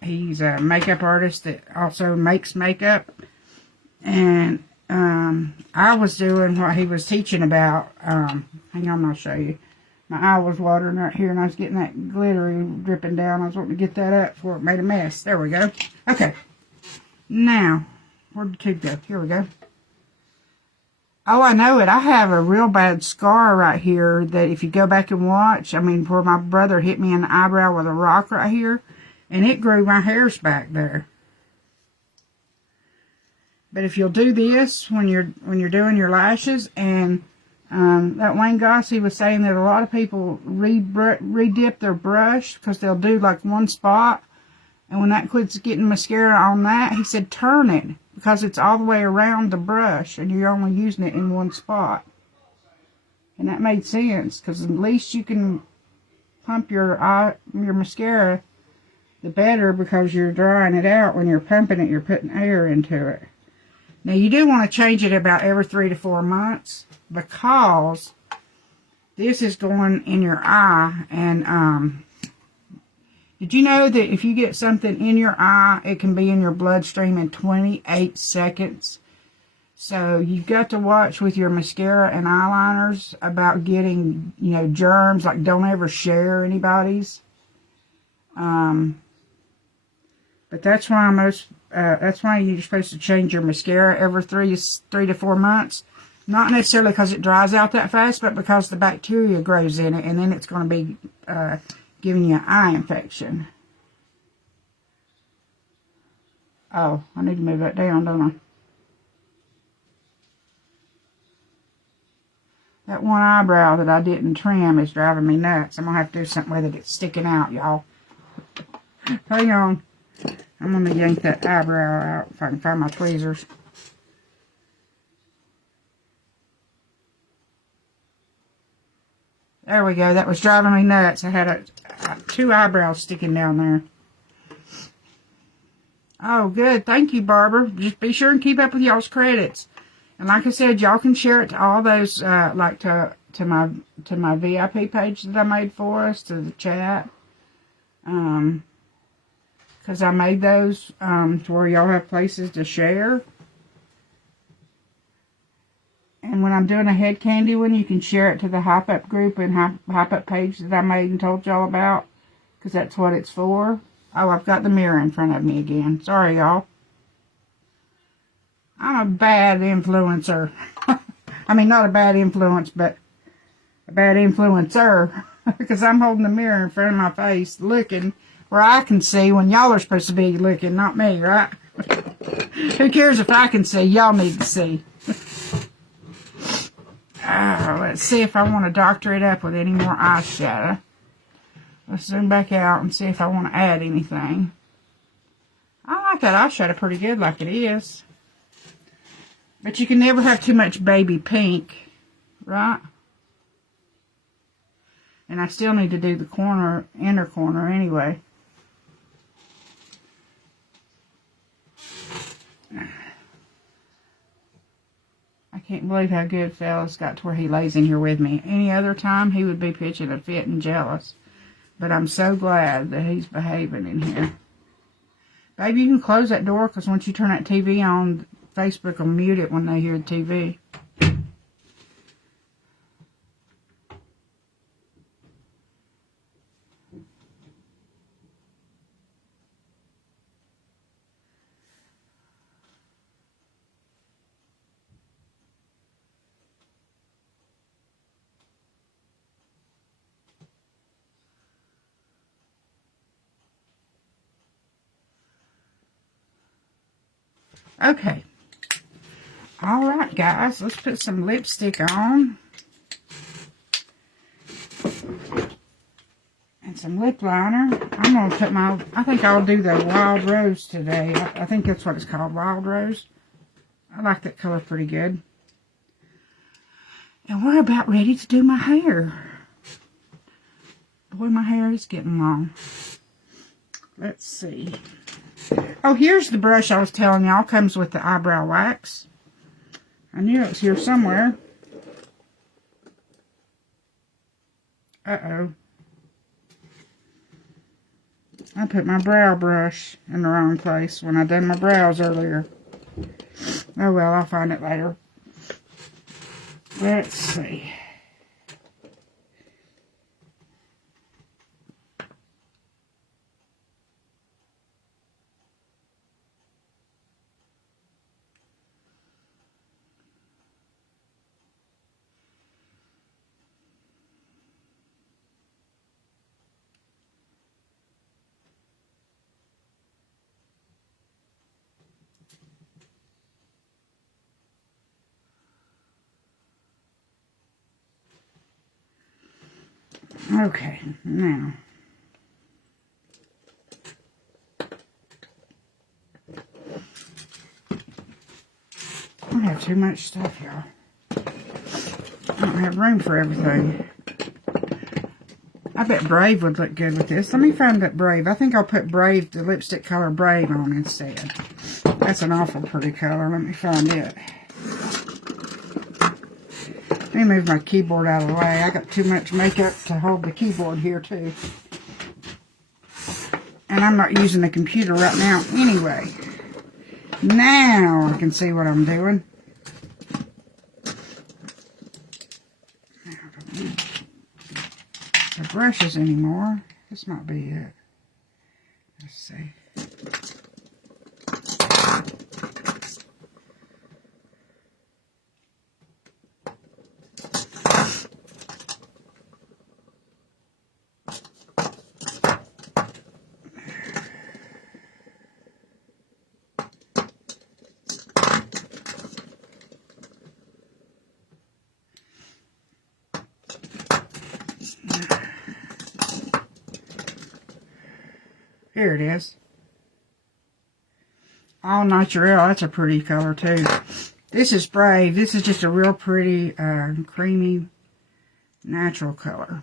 He's a makeup artist that also makes makeup. And I was doing what he was teaching about. Hang on, I'll show you. My eye was watering right here, and I was getting that glittery dripping down. I was wanting to get that up before it made a mess. There we go. Okay. Now, where'd the tube go? Here we go. Oh, I know it. I have a real bad scar right here that if you go back and watch, I mean, where my brother hit me in the eyebrow with a rock right here, and it grew my hairs back there. But if you'll do this when you're doing your lashes, and that Wayne Goss, he was saying that a lot of people re-dip their brush because they'll do like one spot, and when that quits getting mascara on that, he said turn it because it's all the way around the brush and you're only using it in one spot. And that made sense because at least you can pump your mascara the better because you're drying it out. When you're pumping it, you're putting air into it. Now, you do want to change it about every 3 to 4 months because this is going in your eye. And did you know that if you get something in your eye, it can be in your bloodstream in 28 seconds? So you've got to watch with your mascara and eyeliners about getting, germs. Like, don't ever share anybody's. But that's why that's why you're supposed to change your mascara every 3 to 4 months. Not necessarily because it dries out that fast, but because the bacteria grows in it, and then it's going to be giving you an eye infection. Oh, I need to move that down, don't I? That one eyebrow that I didn't trim is driving me nuts. I'm going to have to do something with it. It's sticking out, y'all. Hang on. I'm going to yank that eyebrow out if I can find my tweezers. There we go. That was driving me nuts. I had 2 eyebrows sticking down there. Oh, good. Thank you, Barbara. Just be sure and keep up with y'all's credits. And like I said, y'all can share it to all those, like to my VIP page that I made for us, to the chat. Because I made those to where y'all have places to share. And when I'm doing a head candy one, you can share it to the Hype Up group and Hype Up page that I made and told y'all about. Because that's what it's for. Oh, I've got the mirror in front of me again. Sorry, y'all. I'm a bad influencer. I mean, not a bad influence, but a bad influencer. Because I'm holding the mirror in front of my face, looking where I can see when y'all are supposed to be looking, not me, right? Who cares if I can see? Y'all need to see. Let's see if I want to doctor it up with any more eyeshadow. Let's zoom back out and see if I want to add anything. I like that eyeshadow pretty good like it is. But you can never have too much baby pink, right? And I still need to do the inner corner anyway. I can't believe how good Fellas got to where he lays in here with me. Any other time, he would be pitching a fit and jealous. But I'm so glad that he's behaving in here. Baby, you can close that door, because once you turn that TV on, Facebook will mute it when they hear the TV. Okay. Alright, guys. Let's put some lipstick on. And some lip liner. I'm going to put I think I'll do the Wild Rose today. I think that's what it's called, Wild Rose. I like that color pretty good. And we're about ready to do my hair. Boy, my hair is getting long. Let's see. Oh, here's the brush I was telling y'all. Comes with the eyebrow wax. I knew it was here somewhere. Uh-oh. I put my brow brush in the wrong place when I done my brows earlier. Oh well, I'll find it later. Let's see. Okay, now. I have too much stuff, y'all. I don't have room for everything. I bet Brave would look good with this. Let me find that Brave. I think I'll put Brave, the lipstick color Brave, on instead. That's an awful pretty color. Let me find it. Let me move my keyboard out of the way. I got too much makeup to hold the keyboard here, too. And I'm not using the computer right now anyway. Now I can see what I'm doing. Now, I don't need the brushes anymore. This might be it. Let's see. Here it is. All natural. That's a pretty color too. This is Brave. This is just a real pretty, creamy, natural color.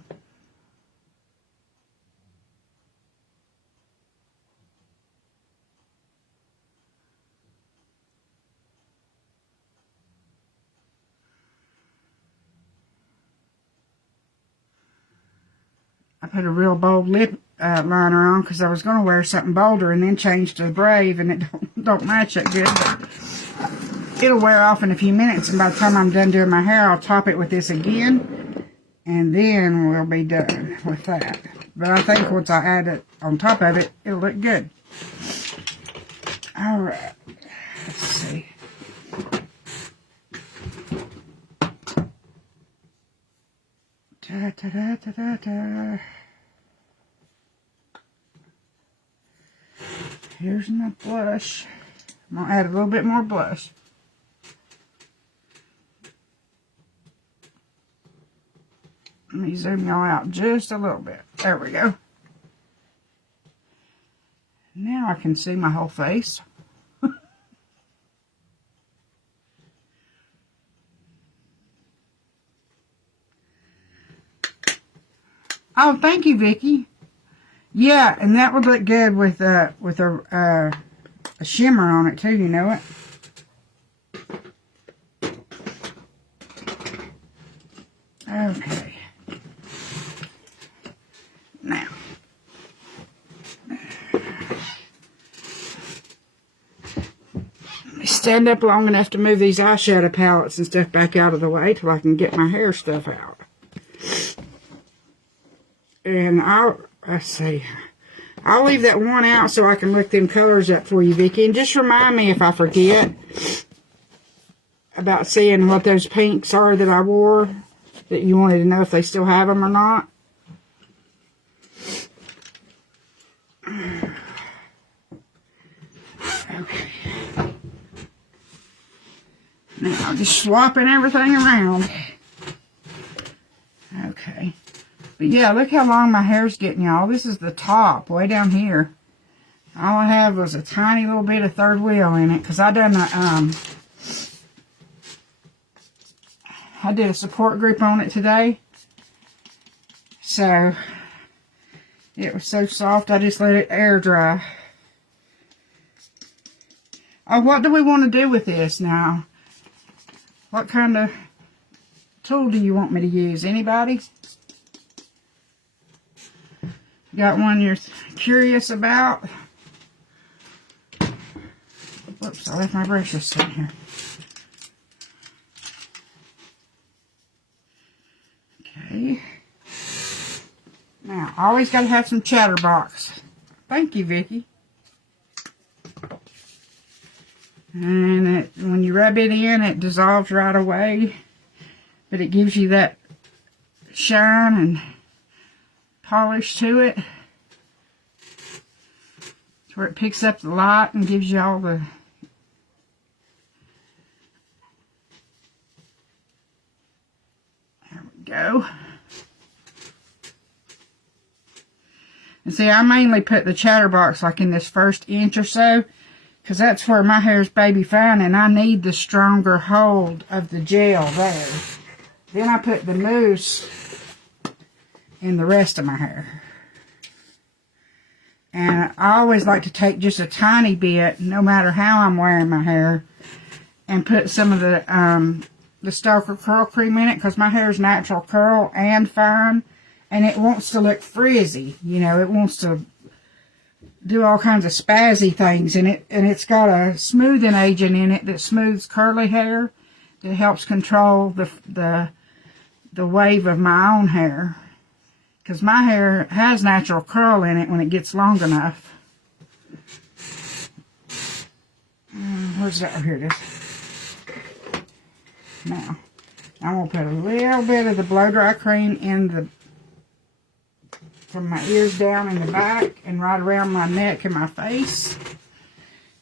I put a real bold lip liner on because I was going to wear something bolder and then change to Brave, and it don't match that good. But it'll wear off in a few minutes, and by the time I'm done doing my hair, I'll top it with this again, and then we'll be done with that. But I think once I add it on top of it, it'll look good. All right. Let's see. Da-da-da-da-da-da. Here's my blush. I'm going to add a little bit more blush. Let me zoom y'all out just a little bit. There we go. Now I can see my whole face. Oh, thank you, Vicki. Yeah, and that would look good with a shimmer on it too. You know it. Okay. Now, let me stand up long enough to move these eyeshadow palettes and stuff back out of the way till I can get my hair stuff out. And let's see. I'll leave that one out so I can look them colors up for you, Vicki. And just remind me if I forget about seeing what those pinks are that I wore, that you wanted to know if they still have them or not. Okay. Now, just swapping everything around. Okay. But yeah, look how long my hair's getting, y'all. This is the top, way down here. All I have was a tiny little bit of third wheel in it, because I done I did a support group on it today. So, it was so soft, I just let it air dry. Oh, what do we want to do with this now? What kind of tool do you want me to use? Anybody? Got one you're curious about? Whoops, I left my brushes sitting here. Okay. Now, always got to have some chatterbox. Thank you, Vicki. And when you rub it in, it dissolves right away. But it gives you that shine and polish to it. Where it picks up the light and gives you all the... There we go. And see, I mainly put the chatterbox like in this first inch or so, because that's where my hair's baby fine, and I need the stronger hold of the gel there. Then I put the mousse in the rest of my hair. And I always like to take just a tiny bit, no matter how I'm wearing my hair, and put some of the Stoker Curl Cream in it, because my hair is natural curl and fine, and it wants to look frizzy. You know, it wants to do all kinds of spazzy things, and it's got a smoothing agent in it that smooths curly hair, that helps control the wave of my own hair. Because my hair has natural curl in it when it gets long enough. Where's that? Oh, here it is. Now, I'm going to put a little bit of the blow dry cream in from my ears down in the back and right around my neck and my face.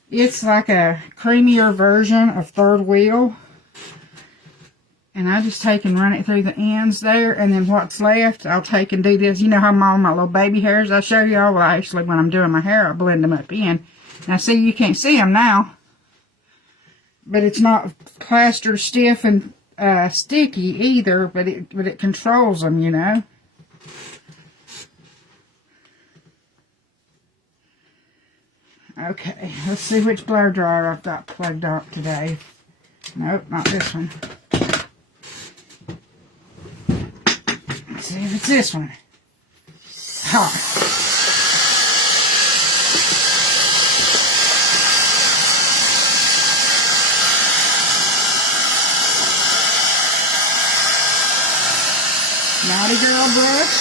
It's like a creamier version of Third Wheel. And I just take and run it through the ends there, and then what's left, I'll take and do this. You know how all my little baby hairs I show y'all? Well, actually, when I'm doing my hair, I blend them up in. Now, see, you can't see them now. But it's not plaster stiff and sticky either, but it controls them, you know. Okay, let's see which blow dryer I've got plugged up today. Nope, not this one. Let's see if it's this one. Hot. Naughty girl brush.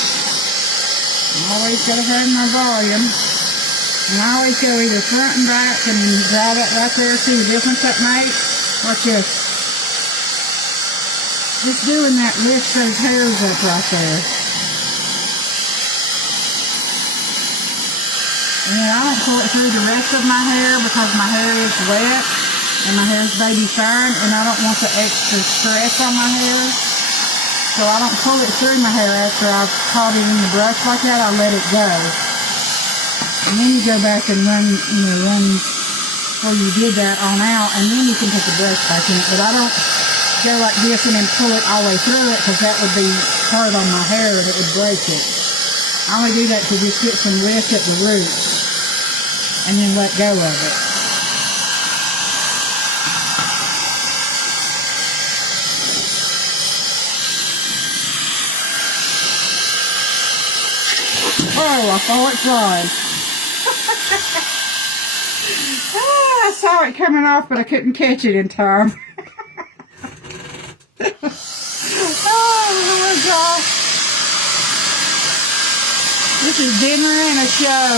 Always gotta have my volume. And I always go either front and back and dry that right there. See the difference that makes? Watch this. Just doing that lifts those hairs up right there. And then I don't pull it through the rest of my hair because my hair is wet and my hair's baby fine, and I don't want the extra stress on my hair. So I don't pull it through my hair after I've caught it in the brush like that. I let it go. And then you go back and run where you did that on out, and then you can put the brush back in it. But I don't go like this and then pull it all the way through it, because that would be hard on my hair and it would break it. I only do that to just get some lift at the roots and then let go of it. Oh, I saw it flying. I saw it coming off, but I couldn't catch it in time. Oh my gosh. This is dinner and a show.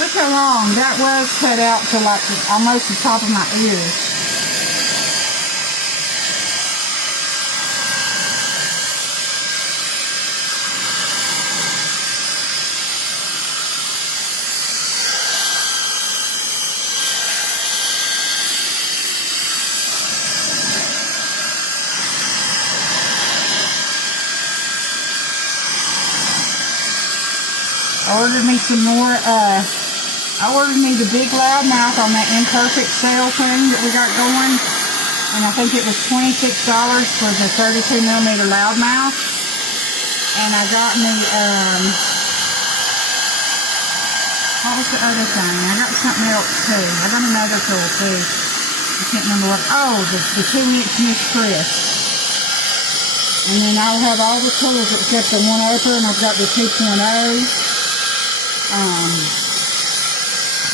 Look how long that was cut out to like almost the top of my ears. Ordered me some more I ordered me the big loudmouth on that imperfect sale thing that we got going. And I think it was $26 for the 32mm loudmouth. And I got me, what was the other thing? I got something else too. I got another tool too. I can't remember what. Oh, the 2-inch Miss Chris. And then I'll have all the tools except the 1-upper, and I've got the 2.0.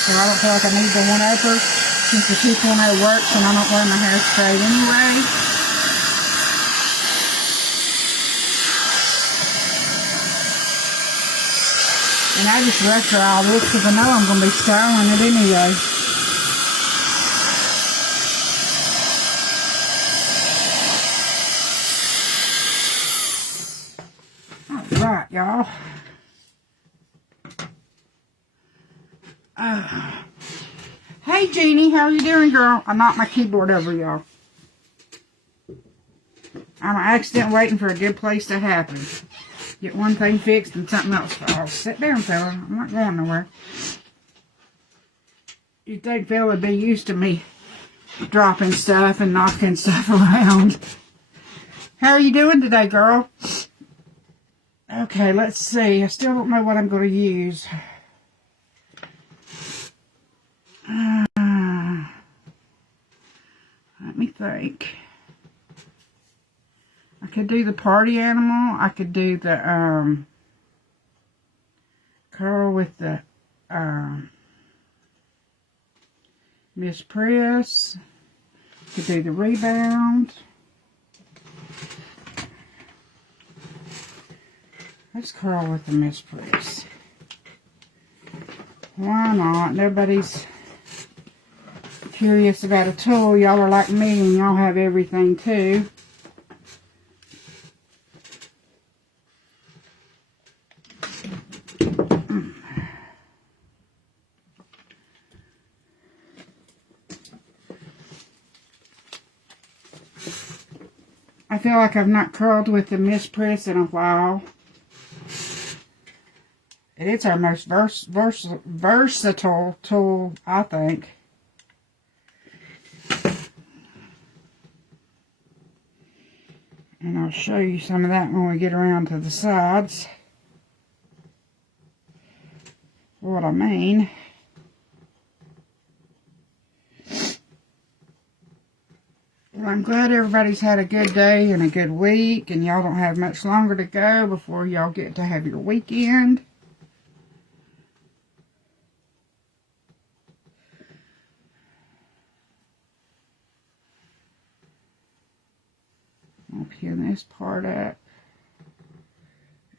So I don't feel like I need the 1-upper since the 2.0 works and I don't wear my hair straight anyway. And I just rough dry all this because I know I'm going to be styling it anyway. Alright, y'all. Hey, Jeannie, how are you doing, girl? I knocked my keyboard over, y'all. I'm an accident waiting for a good place to happen. Get one thing fixed and something else falls. Sit down, fella. I'm not going nowhere. You'd think Phil would be used to me dropping stuff and knocking stuff around. How are you doing today, girl? Okay, let's see. I still don't know what I'm going to use. Let me think. I could do the party animal. I could do the curl with the Miss Press. Could do the rebound. Let's curl with the Miss Press. Why not? Nobody's curious about a tool. Y'all are like me and y'all have everything too. I feel like I've not curled with the Miss Press in a while. And it's our most versatile tool, I think. And I'll show you some of that when we get around to the sides. What I mean. Well, I'm glad everybody's had a good day and a good week, and y'all don't have much longer to go before y'all get to have your weekend. I'll pin this part up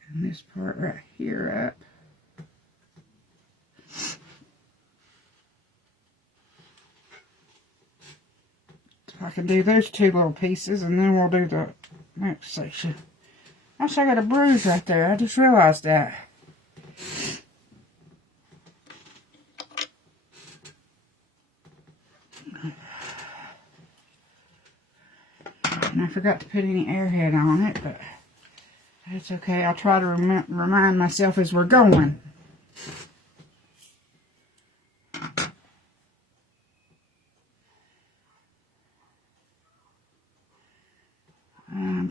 and this part right here up. I can do those two little pieces, and then we'll do the next section. Actually, I got a bruise right there. I just realized that. And I forgot to put any airhead on it, but that's okay. I'll try to remind myself as we're going.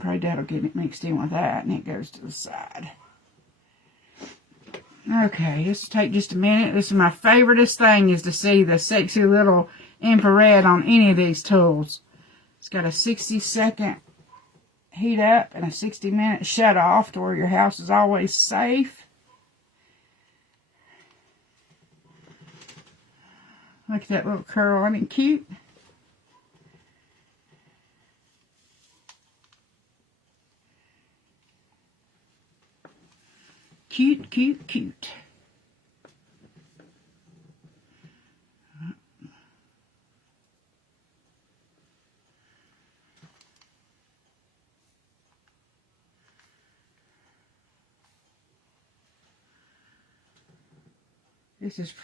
Probably Dad'll get it mixed in with that, and it goes to the side. Okay, this will take just a minute. This is my favoriteest thing, is to see the sexy little infrared on any of these tools. It's got a 60-second heat up and a 60-minute shut off to where your house is always safe. Look at that little curl. Isn't it cute? Cute, cute, cute.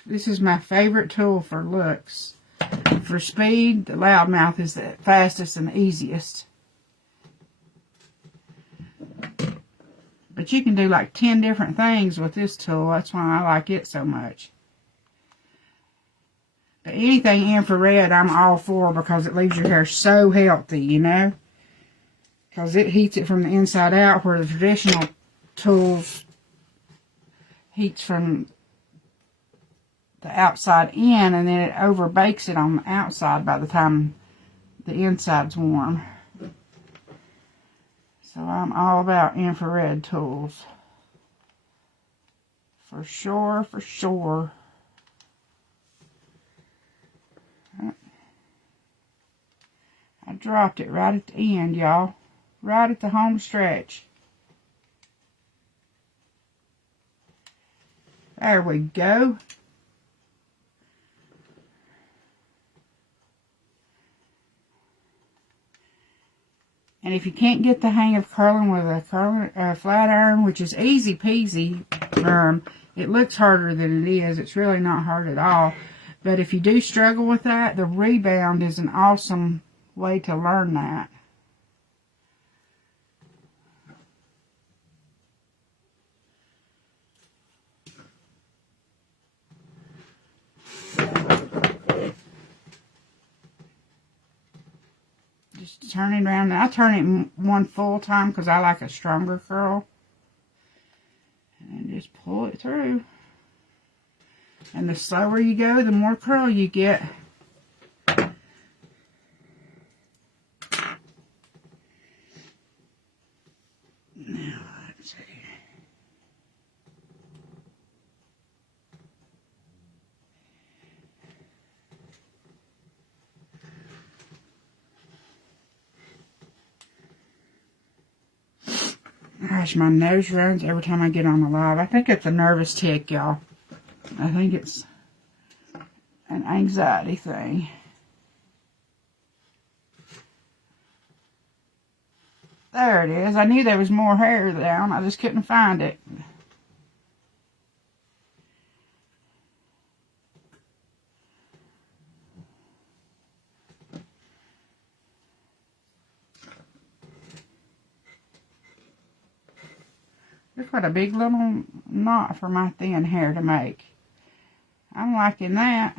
This is my favorite tool for looks. For speed, the loudmouth is the fastest and the easiest. But you can do like 10 different things with this tool. That's why I like it so much. But anything infrared, I'm all for because it leaves your hair so healthy, you know. Because it heats it from the inside out, where the traditional tools heats from the outside in, and then it overbakes it on the outside by the time the inside's warm. So I'm all about infrared tools. For sure, for sure. I dropped it right at the end, y'all. Right at the home stretch. There we go. And if you can't get the hang of curling with a flat iron, which is easy peasy, it looks harder than it is. It's really not hard at all. But if you do struggle with that, the rebound is an awesome way to learn that. Just turn it around. I turn it one full time because I like a stronger curl. And just pull it through. And the slower you go, the more curl you get. Now, let's see. Gosh, my nose runs every time I get on the live. I think it's a nervous tick, y'all. I think it's an anxiety thing. There it is. I knew there was more hair down. I just couldn't find it. Look what a big little knot for my thin hair to make. I'm liking that.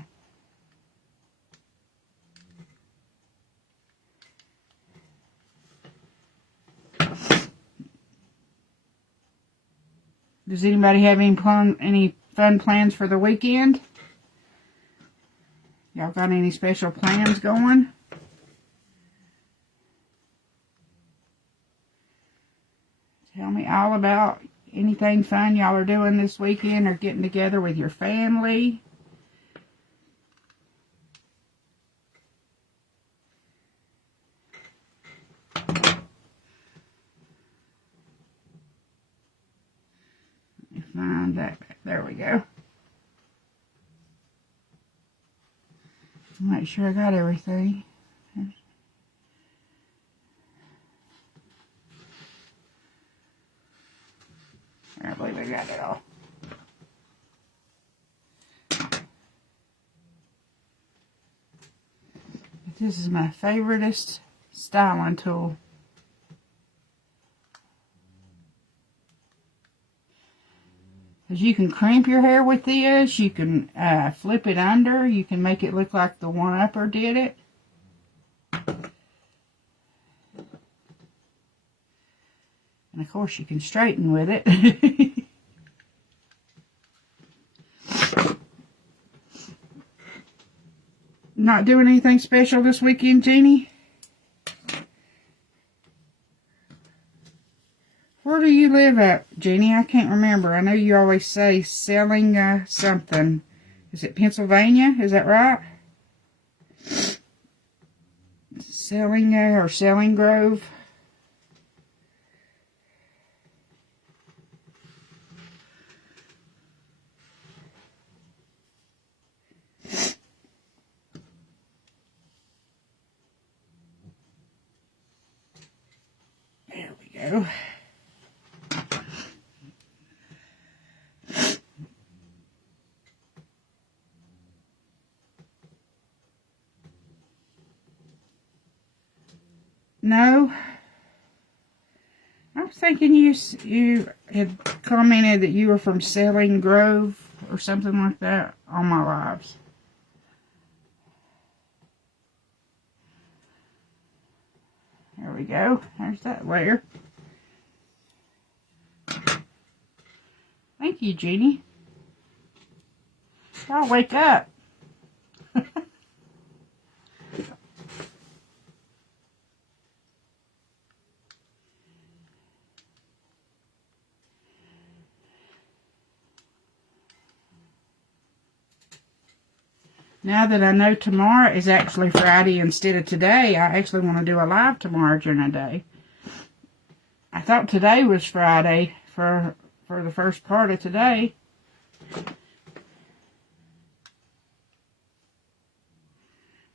Does anybody have any fun plans for the weekend? Y'all got any special plans going? Tell me all about anything fun y'all are doing this weekend or getting together with your family. Let me find that. There we go. Make sure I got everything. I believe I got it all. This is my favoriteest styling tool. Because you can crimp your hair with this. You can flip it under. You can make it look like the one-upper did it. And of course you can straighten with it. Not doing anything special this weekend, Jeannie? Where do you live at, Jeannie? I can't remember. I know you always say selling something. Is it Pennsylvania? Is that right? Selling or Selling Grove? There we go. No. I was thinking you had commented that you were from Selling Grove or something like that on my lives. we go. There's that layer. Thank you, Jeannie. Y'all wake up. Now that I know tomorrow is actually Friday instead of today, I actually want to do a live tomorrow during the day. I thought today was Friday for the first part of today. But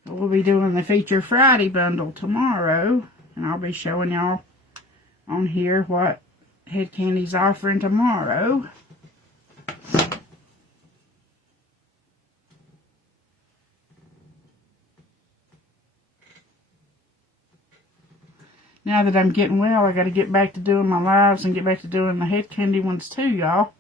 we'll be doing the Feature Friday bundle tomorrow, and I'll be showing y'all on here what Head Candy's offering tomorrow. Now that I'm getting well, I got to get back to doing my lives and get back to doing the Head Candy ones too, y'all.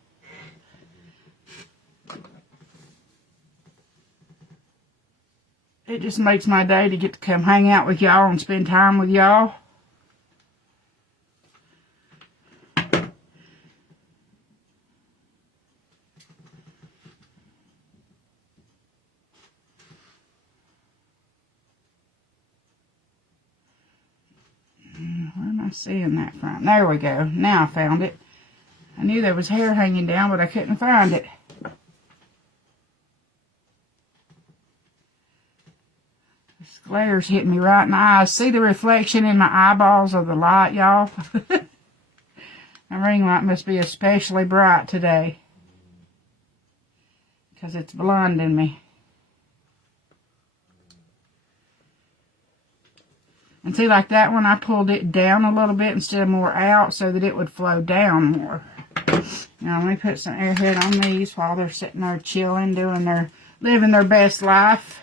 It just makes my day to get to come hang out with y'all and spend time with y'all. Where am I seeing that from? There we go. Now I found it. I knew there was hair hanging down, but I couldn't find it. This glare's hitting me right in the eyes. See the reflection in my eyeballs of the light, y'all? My ring light must be especially bright today, because it's blinding me. And see, like that one, I pulled it down a little bit instead of more out so that it would flow down more. Now, let me put some airhead on these while they're sitting there chilling, living their best life.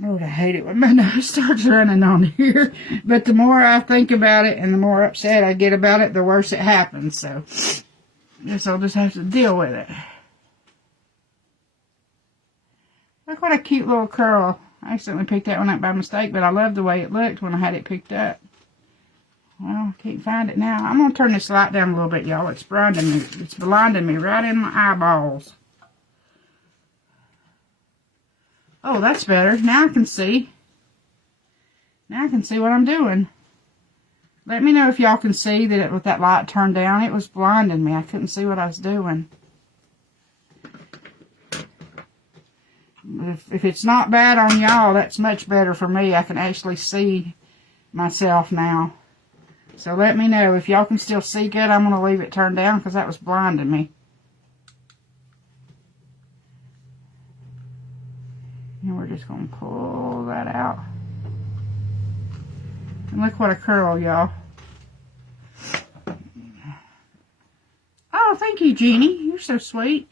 Lord, I hate it when my nose starts running on here. But the more I think about it and the more upset I get about it, the worse it happens. So, I guess I'll just have to deal with it. Look what a cute little curl. I accidentally picked that one up by mistake, but I love the way it looked when I had it picked up. Well, I can't find it now. I'm going to turn this light down a little bit, y'all. It's blinding me. It's blinding me right in my eyeballs. Oh, that's better. Now I can see. Now I can see what I'm doing. Let me know if y'all can see that with that light turned down, it was blinding me. I couldn't see what I was doing. If it's not bad on y'all, that's much better for me. I can actually see myself now. So let me know. If y'all can still see good, I'm going to leave it turned down because that was blinding me. And we're just going to pull that out. And look what a curl, y'all. Oh, thank you, Jeannie. You're so sweet.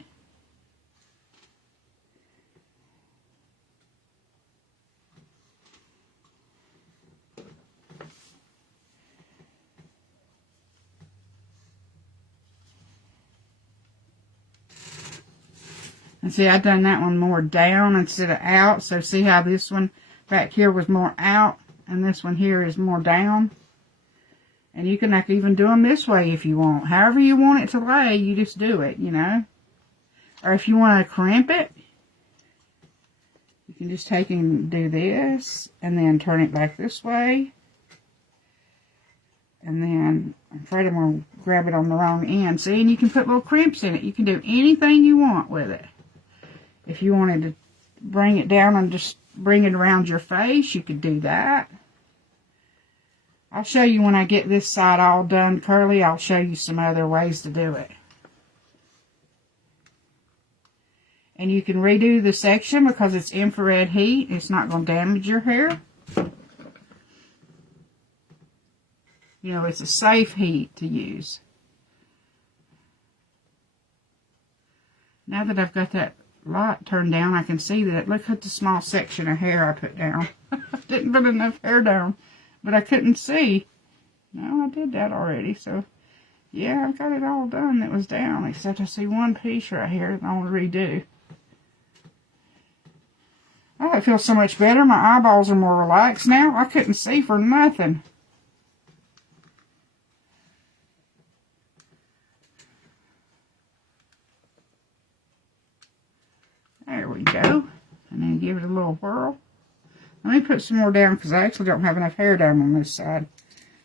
And see, I've done that one more down instead of out. So see how this one back here was more out, and this one here is more down. And you can even do them this way if you want. However you want it to lay, you just do it, you know. Or if you want to crimp it, you can just take and do this, and then turn it back this way. And then, I'm afraid I'm going to grab it on the wrong end. See, and you can put little crimps in it. You can do anything you want with it. If you wanted to bring it down and just bring it around your face, you could do that. I'll show you when I get this side all done curly. I'll show you some other ways to do it. And you can redo the section because it's infrared heat. It's not going to damage your hair. You know, it's a safe heat to use. Now that I've got that light turned down, I can see that. Look at the small section of hair I put down. I didn't put enough hair down, but I couldn't see. No, I did that already, so yeah, I've got it all done that was down, except I see one piece right here that I want to redo. Oh, it feels so much better. My eyeballs are more relaxed now. I couldn't see for nothing. There we go. And then give it a little whirl. Let me put some more down because I actually don't have enough hair down on this side.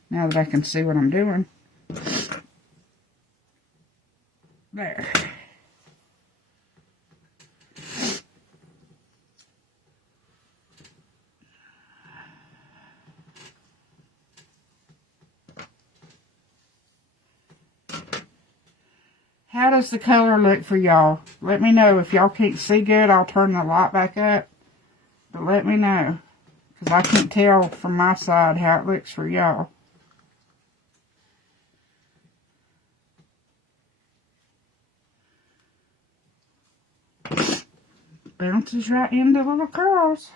Now that I can see what I'm doing. There. How does the color look for y'all? Let me know. If y'all can't see good, I'll turn the light back up. But let me know. Because I can't tell from my side how it looks for y'all. Bounces right into the little curls.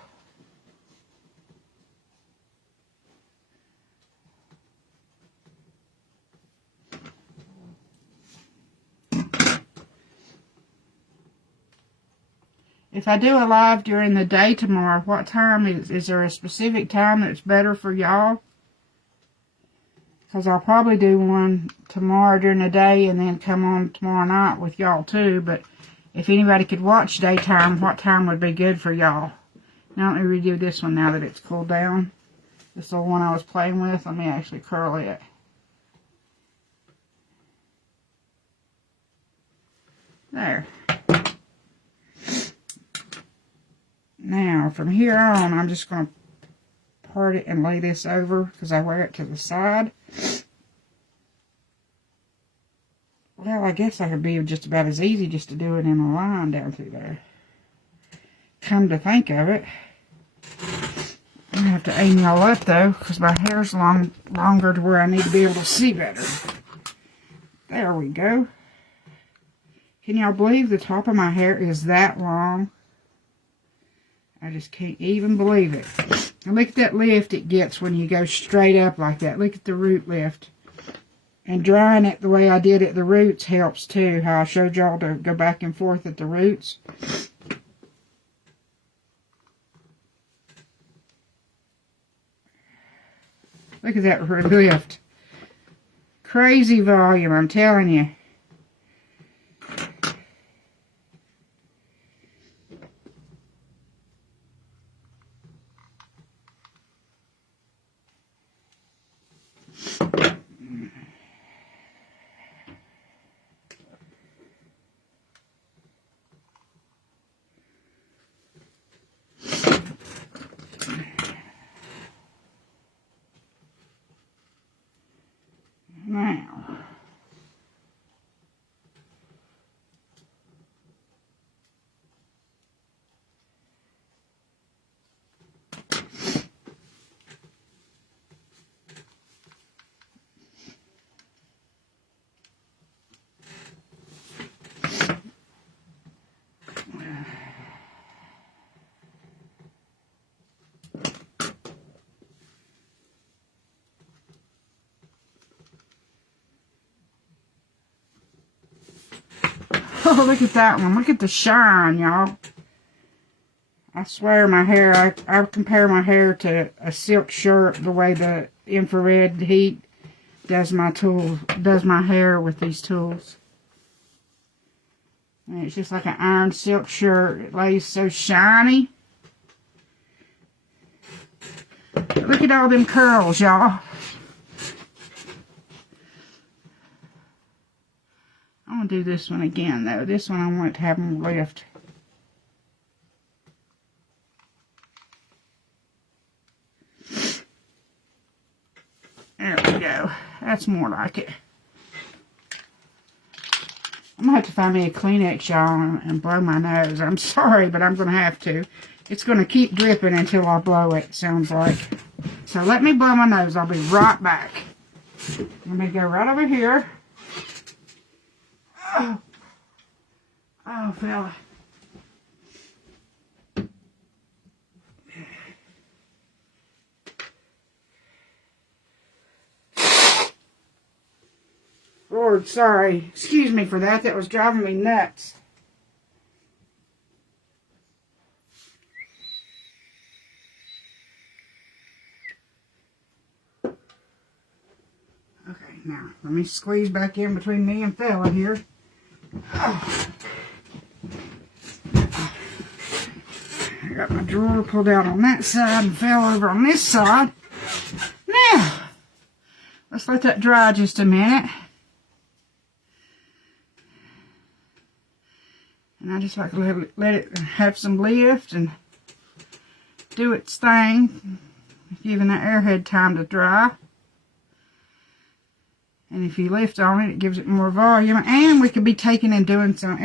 If I do a live during the day tomorrow, what time is there a specific time that's better for y'all? Because I'll probably do one tomorrow during the day and then come on tomorrow night with y'all too. But if anybody could watch daytime, what time would be good for y'all? Now let me redo this one now that it's cooled down. This little one I was playing with, let me actually curl it. There. Now, from here on, I'm just going to part it and lay this over because I wear it to the side. Well, I guess I could be just about as easy just to do it in a line down through there. Come to think of it, I'm going to have to aim y'all up, though, because my hair's longer to where I need to be able to see better. There we go. Can y'all believe the top of my hair is that long? I just can't even believe it. And look at that lift it gets when you go straight up like that. Look at the root lift. And drying it the way I did at the roots helps too. How I showed y'all to go back and forth at the roots. Look at that root lift. Crazy volume, I'm telling you. Now, oh, look at that one. Look at the shine, y'all. I swear my hair, I compare my hair to a silk shirt the way the infrared heat does my tools, does my hair with these tools. And it's just like an iron silk shirt. It lays so shiny. Look at all them curls, y'all. I'm going to do this one again, though. This one I want to have them lift. There we go. That's more like it. I'm going to have to find me a Kleenex, y'all, and blow my nose. I'm sorry, but I'm going to have to. It's going to keep dripping until I blow it, sounds like. So let me blow my nose. I'll be right back. Let me go right over here. Oh, fella. Lord, sorry. Excuse me for that. That was driving me nuts. Okay, now, let me squeeze back in between me and fella here. Oh. I got my drawer pulled out on that side and fell over on this side. Now, let's let that dry just a minute. And I just like to let it have some lift and do its thing, giving that airhead time to dry. And if you lift on it, it gives it more volume. And we could be taking and doing some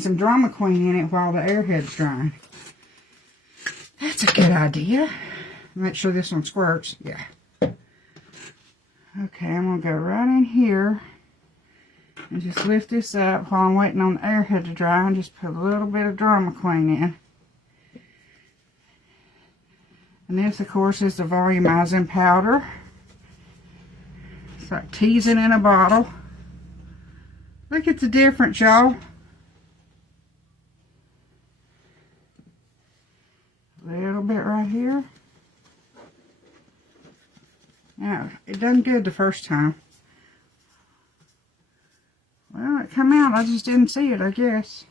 some drama queen in it while the airhead's drying. That's a good idea. Make sure this one squirts. Yeah. Okay, I'm going to go right in here and just lift this up while I'm waiting on the airhead to dry and just put a little bit of drama queen in. And this, of course, is the volumizing powder. It's like teasing in a bottle. Look at the difference, y'all. A little bit right here. Now, it done good the first time. Well, it come out. I just didn't see it, I guess.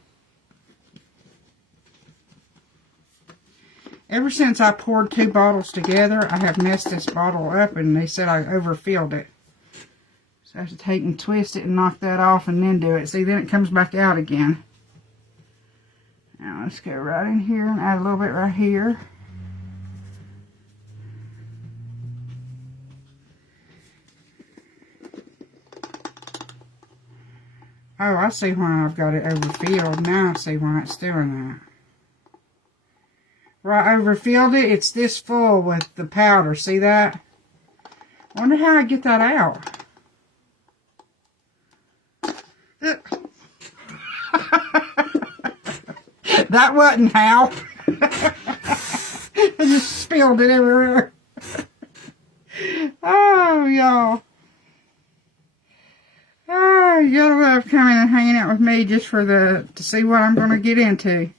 Ever since I poured 2 bottles together, I have messed this bottle up, and they said I overfilled it. So I have to take and twist it and knock that off and then do it. See, then it comes back out again. Now let's go right in here and add a little bit right here. Oh, I see why I've got it overfilled. Now I see why it's doing that. Where I overfilled it, it's this full with the powder. See that? I wonder how I get that out. That wasn't how. I just spilled it everywhere. Oh, y'all. Oh, y'all love coming and hanging out with me just for to see what I'm going to get into.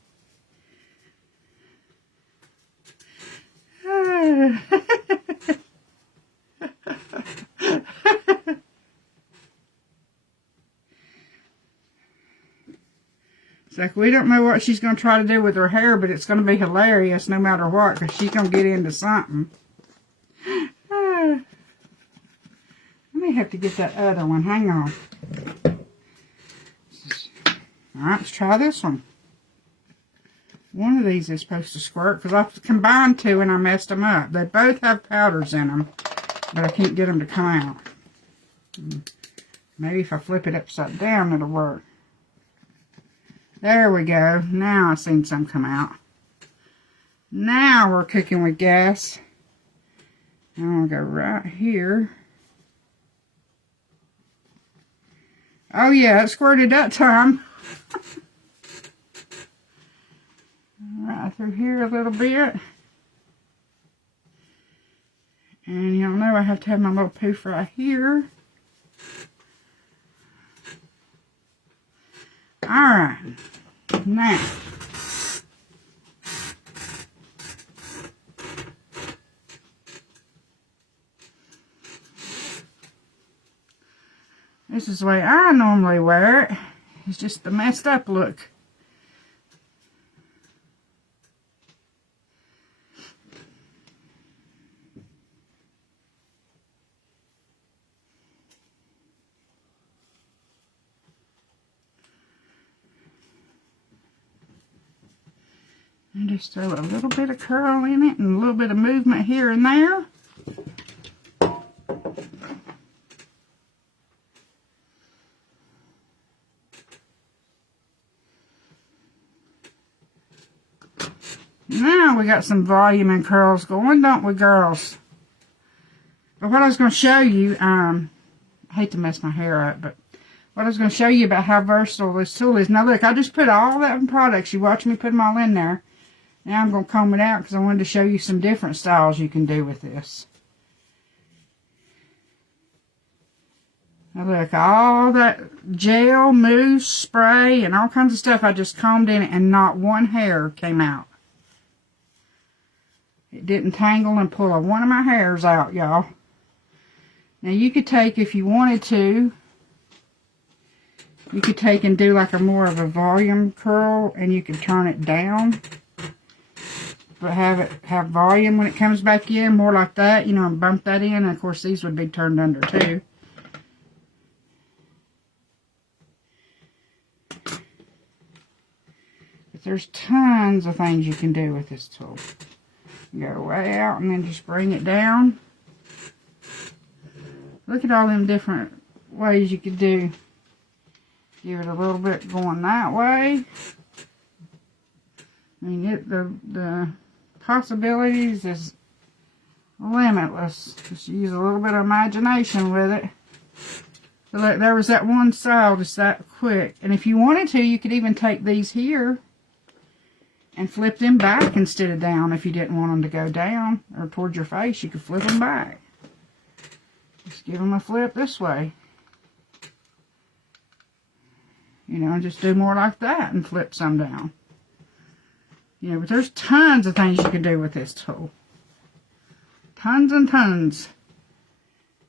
It's like we don't know what she's going to try to do with her hair, but it's going to be hilarious no matter what, because she's going to get into something. I may have to get that other one. Hang on. Alright, let's try this one. One of these is supposed to squirt, because I've combined 2 and I messed them up. They both have powders in them, but I can't get them to come out. Maybe if I flip it upside down, it'll work. There we go. Now I've seen some come out. Now we're cooking with gas. I'm going to go right here. Oh yeah, it squirted that time. Right through here a little bit. And y'all know I have to have my little poof right here. Alright. Now. This is the way I normally wear it. It's just the messed up look. And just throw a little bit of curl in it and a little bit of movement here and there. Now we got some volume and curls going, don't we, girls? But what I was going to show you, I hate to mess my hair up, but what I was going to show you about how versatile this tool is. Now look, I just put all that in products. You watch me put them all in there. Now I'm going to comb it out because I wanted to show you some different styles you can do with this. Now look, all that gel, mousse, spray, and all kinds of stuff I just combed in it, and not one hair came out. It didn't tangle and pull one of my hairs out, y'all. Now you could take, if you wanted to, you could take and do like a more of a volume curl, and you could turn it down. But have volume when it comes back in, more like that, you know, and bump that in. And of course these would be turned under too. But there's tons of things you can do with this tool. Go way out and then just bring it down. Look at all them different ways you could do. Give it a little bit going that way. I mean, the possibilities is limitless. Just use a little bit of imagination with it. So look, there was that one style just that quick. And if you wanted to, you could even take these here and flip them back instead of down. If you didn't want them to go down or towards your face, you could flip them back. Just give them a flip this way. You know, just do more like that and flip some down. You know, but there's tons of things you can do with this tool. Tons and tons.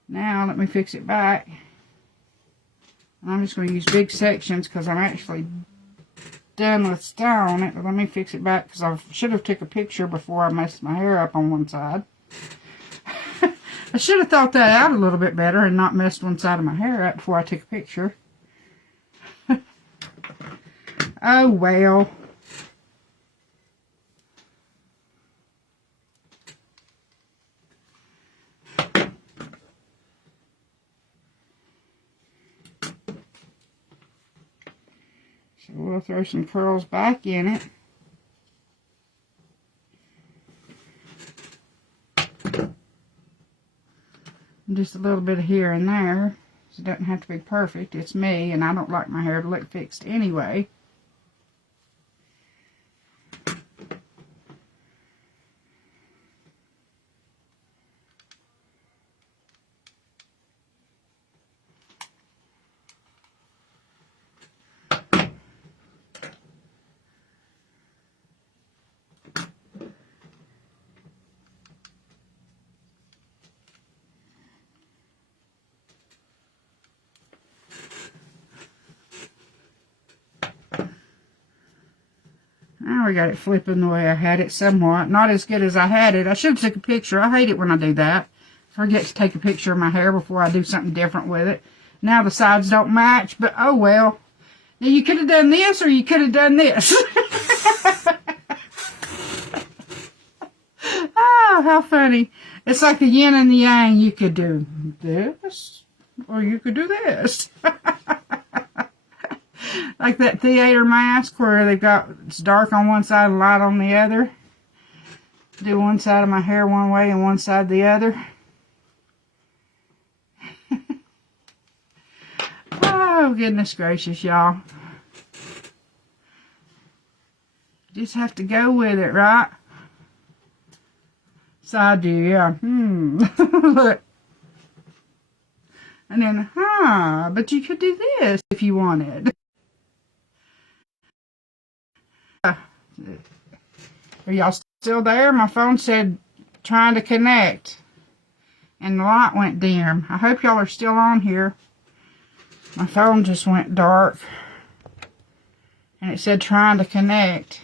Now, let me fix it back. I'm just going to use big sections because I'm actually done with styling it. But let me fix it back because I should have took a picture before I messed my hair up on one side. I should have thought that out a little bit better and not messed one side of my hair up before I took a picture. Oh well. So we'll throw some curls back in it. Just a little bit of here and there. So it doesn't have to be perfect. It's me, and I don't like my hair to look fixed anyway. Now we got it flipping the way I had it somewhat. Not as good as I had it. I should have took a picture. I hate it when I do that. Forget to take a picture of my hair before I do something different with it. Now the sides don't match, but oh well. Now you could have done this or you could have done this. Oh, how funny. It's like the yin and the yang. You could do this or you could do this. Like that theater mask where they've got, it's dark on one side and light on the other. Do one side of my hair one way and one side the other. Oh, goodness gracious, y'all. Just have to go with it, right? So I do, yeah. Look. And then, but you could do this if you wanted. Are y'all still there? My phone said trying to connect and the light went dim. I hope y'all are still on here. My phone just went dark and it said trying to connect.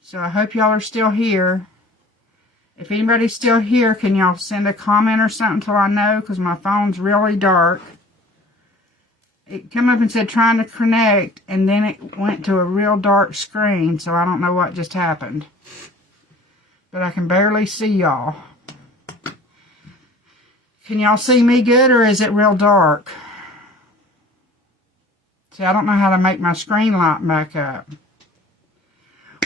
So I hope y'all are still here. If anybody's still here, can y'all send a comment or something till I know, because my phone's really dark. It came up and said trying to connect, and then it went to a real dark screen, so I don't know what just happened. But I can barely see y'all. Can y'all see me good, or is it real dark? See, I don't know how to make my screen light back up.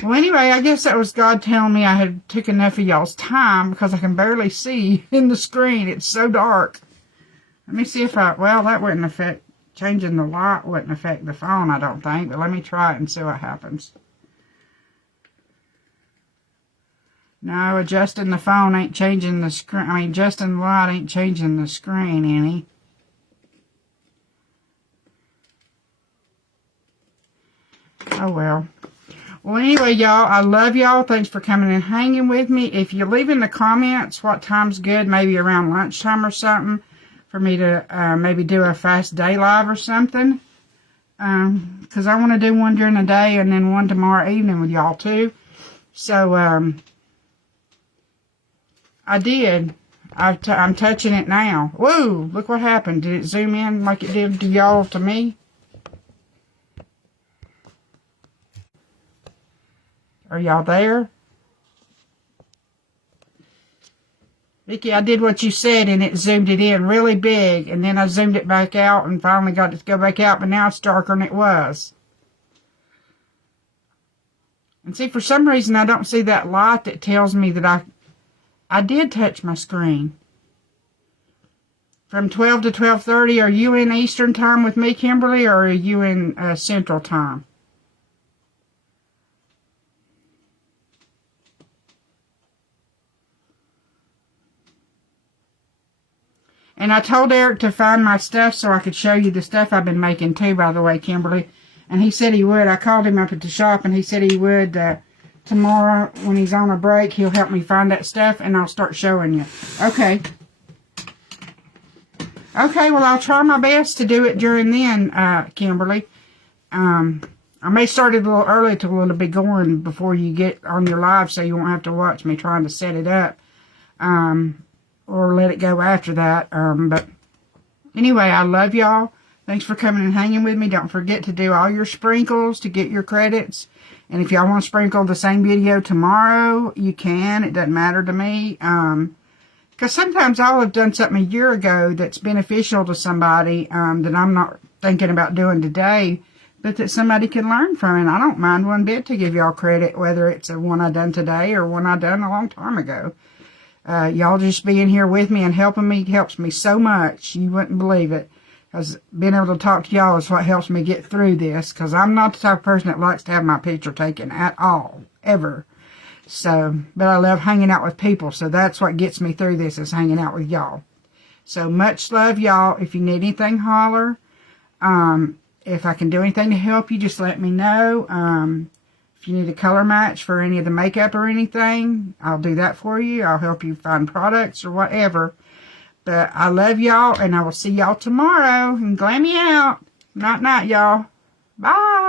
Well, anyway, I guess that was God telling me I had took enough of y'all's time because I can barely see in the screen. It's so dark. Let me see if well, that wouldn't affect, changing the light wouldn't affect the phone, I don't think. But let me try it and see what happens. No, adjusting the phone ain't changing the screen. I mean, adjusting the light ain't changing the screen any. Oh, well. Well, anyway, y'all, I love y'all. Thanks for coming and hanging with me. If you leave in the comments what time's good, maybe around lunchtime or something, for me to maybe do a fast day live or something. Because I want to do one during the day and then one tomorrow evening with y'all, too. So, I did. I'm touching it now. Whoa, look what happened. Did it zoom in like it did to y'all to me? Are y'all there? Vicky, I did what you said and it zoomed it in really big. And then I zoomed it back out and finally got it to go back out. But now it's darker than it was. And see, for some reason I don't see that light that tells me that I did touch my screen. From 12 to 12:30, are you in Eastern time with me, Kimberly, or are you in Central time? And I told Eric to find my stuff so I could show you the stuff I've been making too, by the way, Kimberly. And he said he would. I called him up at the shop and he said he would tomorrow when he's on a break. He'll help me find that stuff and I'll start showing you. Okay. Okay, well, I'll try my best to do it during then, Kimberly. I may start it a little early to a little bit going before you get on your live so you won't have to watch me trying to set it up. Or let it go after that. But anyway, I love y'all. Thanks for coming and hanging with me. Don't forget to do all your sprinkles to get your credits. And if y'all want to sprinkle the same video tomorrow, you can. It doesn't matter to me. Because sometimes I'll have done something a year ago that's beneficial to somebody that I'm not thinking about doing today, but that somebody can learn from. And I don't mind one bit to give y'all credit, whether it's a one I done today or one I done a long time ago. Y'all just being here with me and helping me helps me so much. You wouldn't believe it. Because being able to talk to y'all is what helps me get through this. Because I'm not the type of person that likes to have my picture taken at all. Ever. So, but I love hanging out with people. So that's what gets me through this, is hanging out with y'all. So much love, y'all. If you need anything, holler. If I can do anything to help you, just let me know. If you need a color match for any of the makeup or anything, I'll do that for you. I'll help you find products or whatever. But I love y'all, and I will see y'all tomorrow. And glam me out. Night, night, y'all. Bye.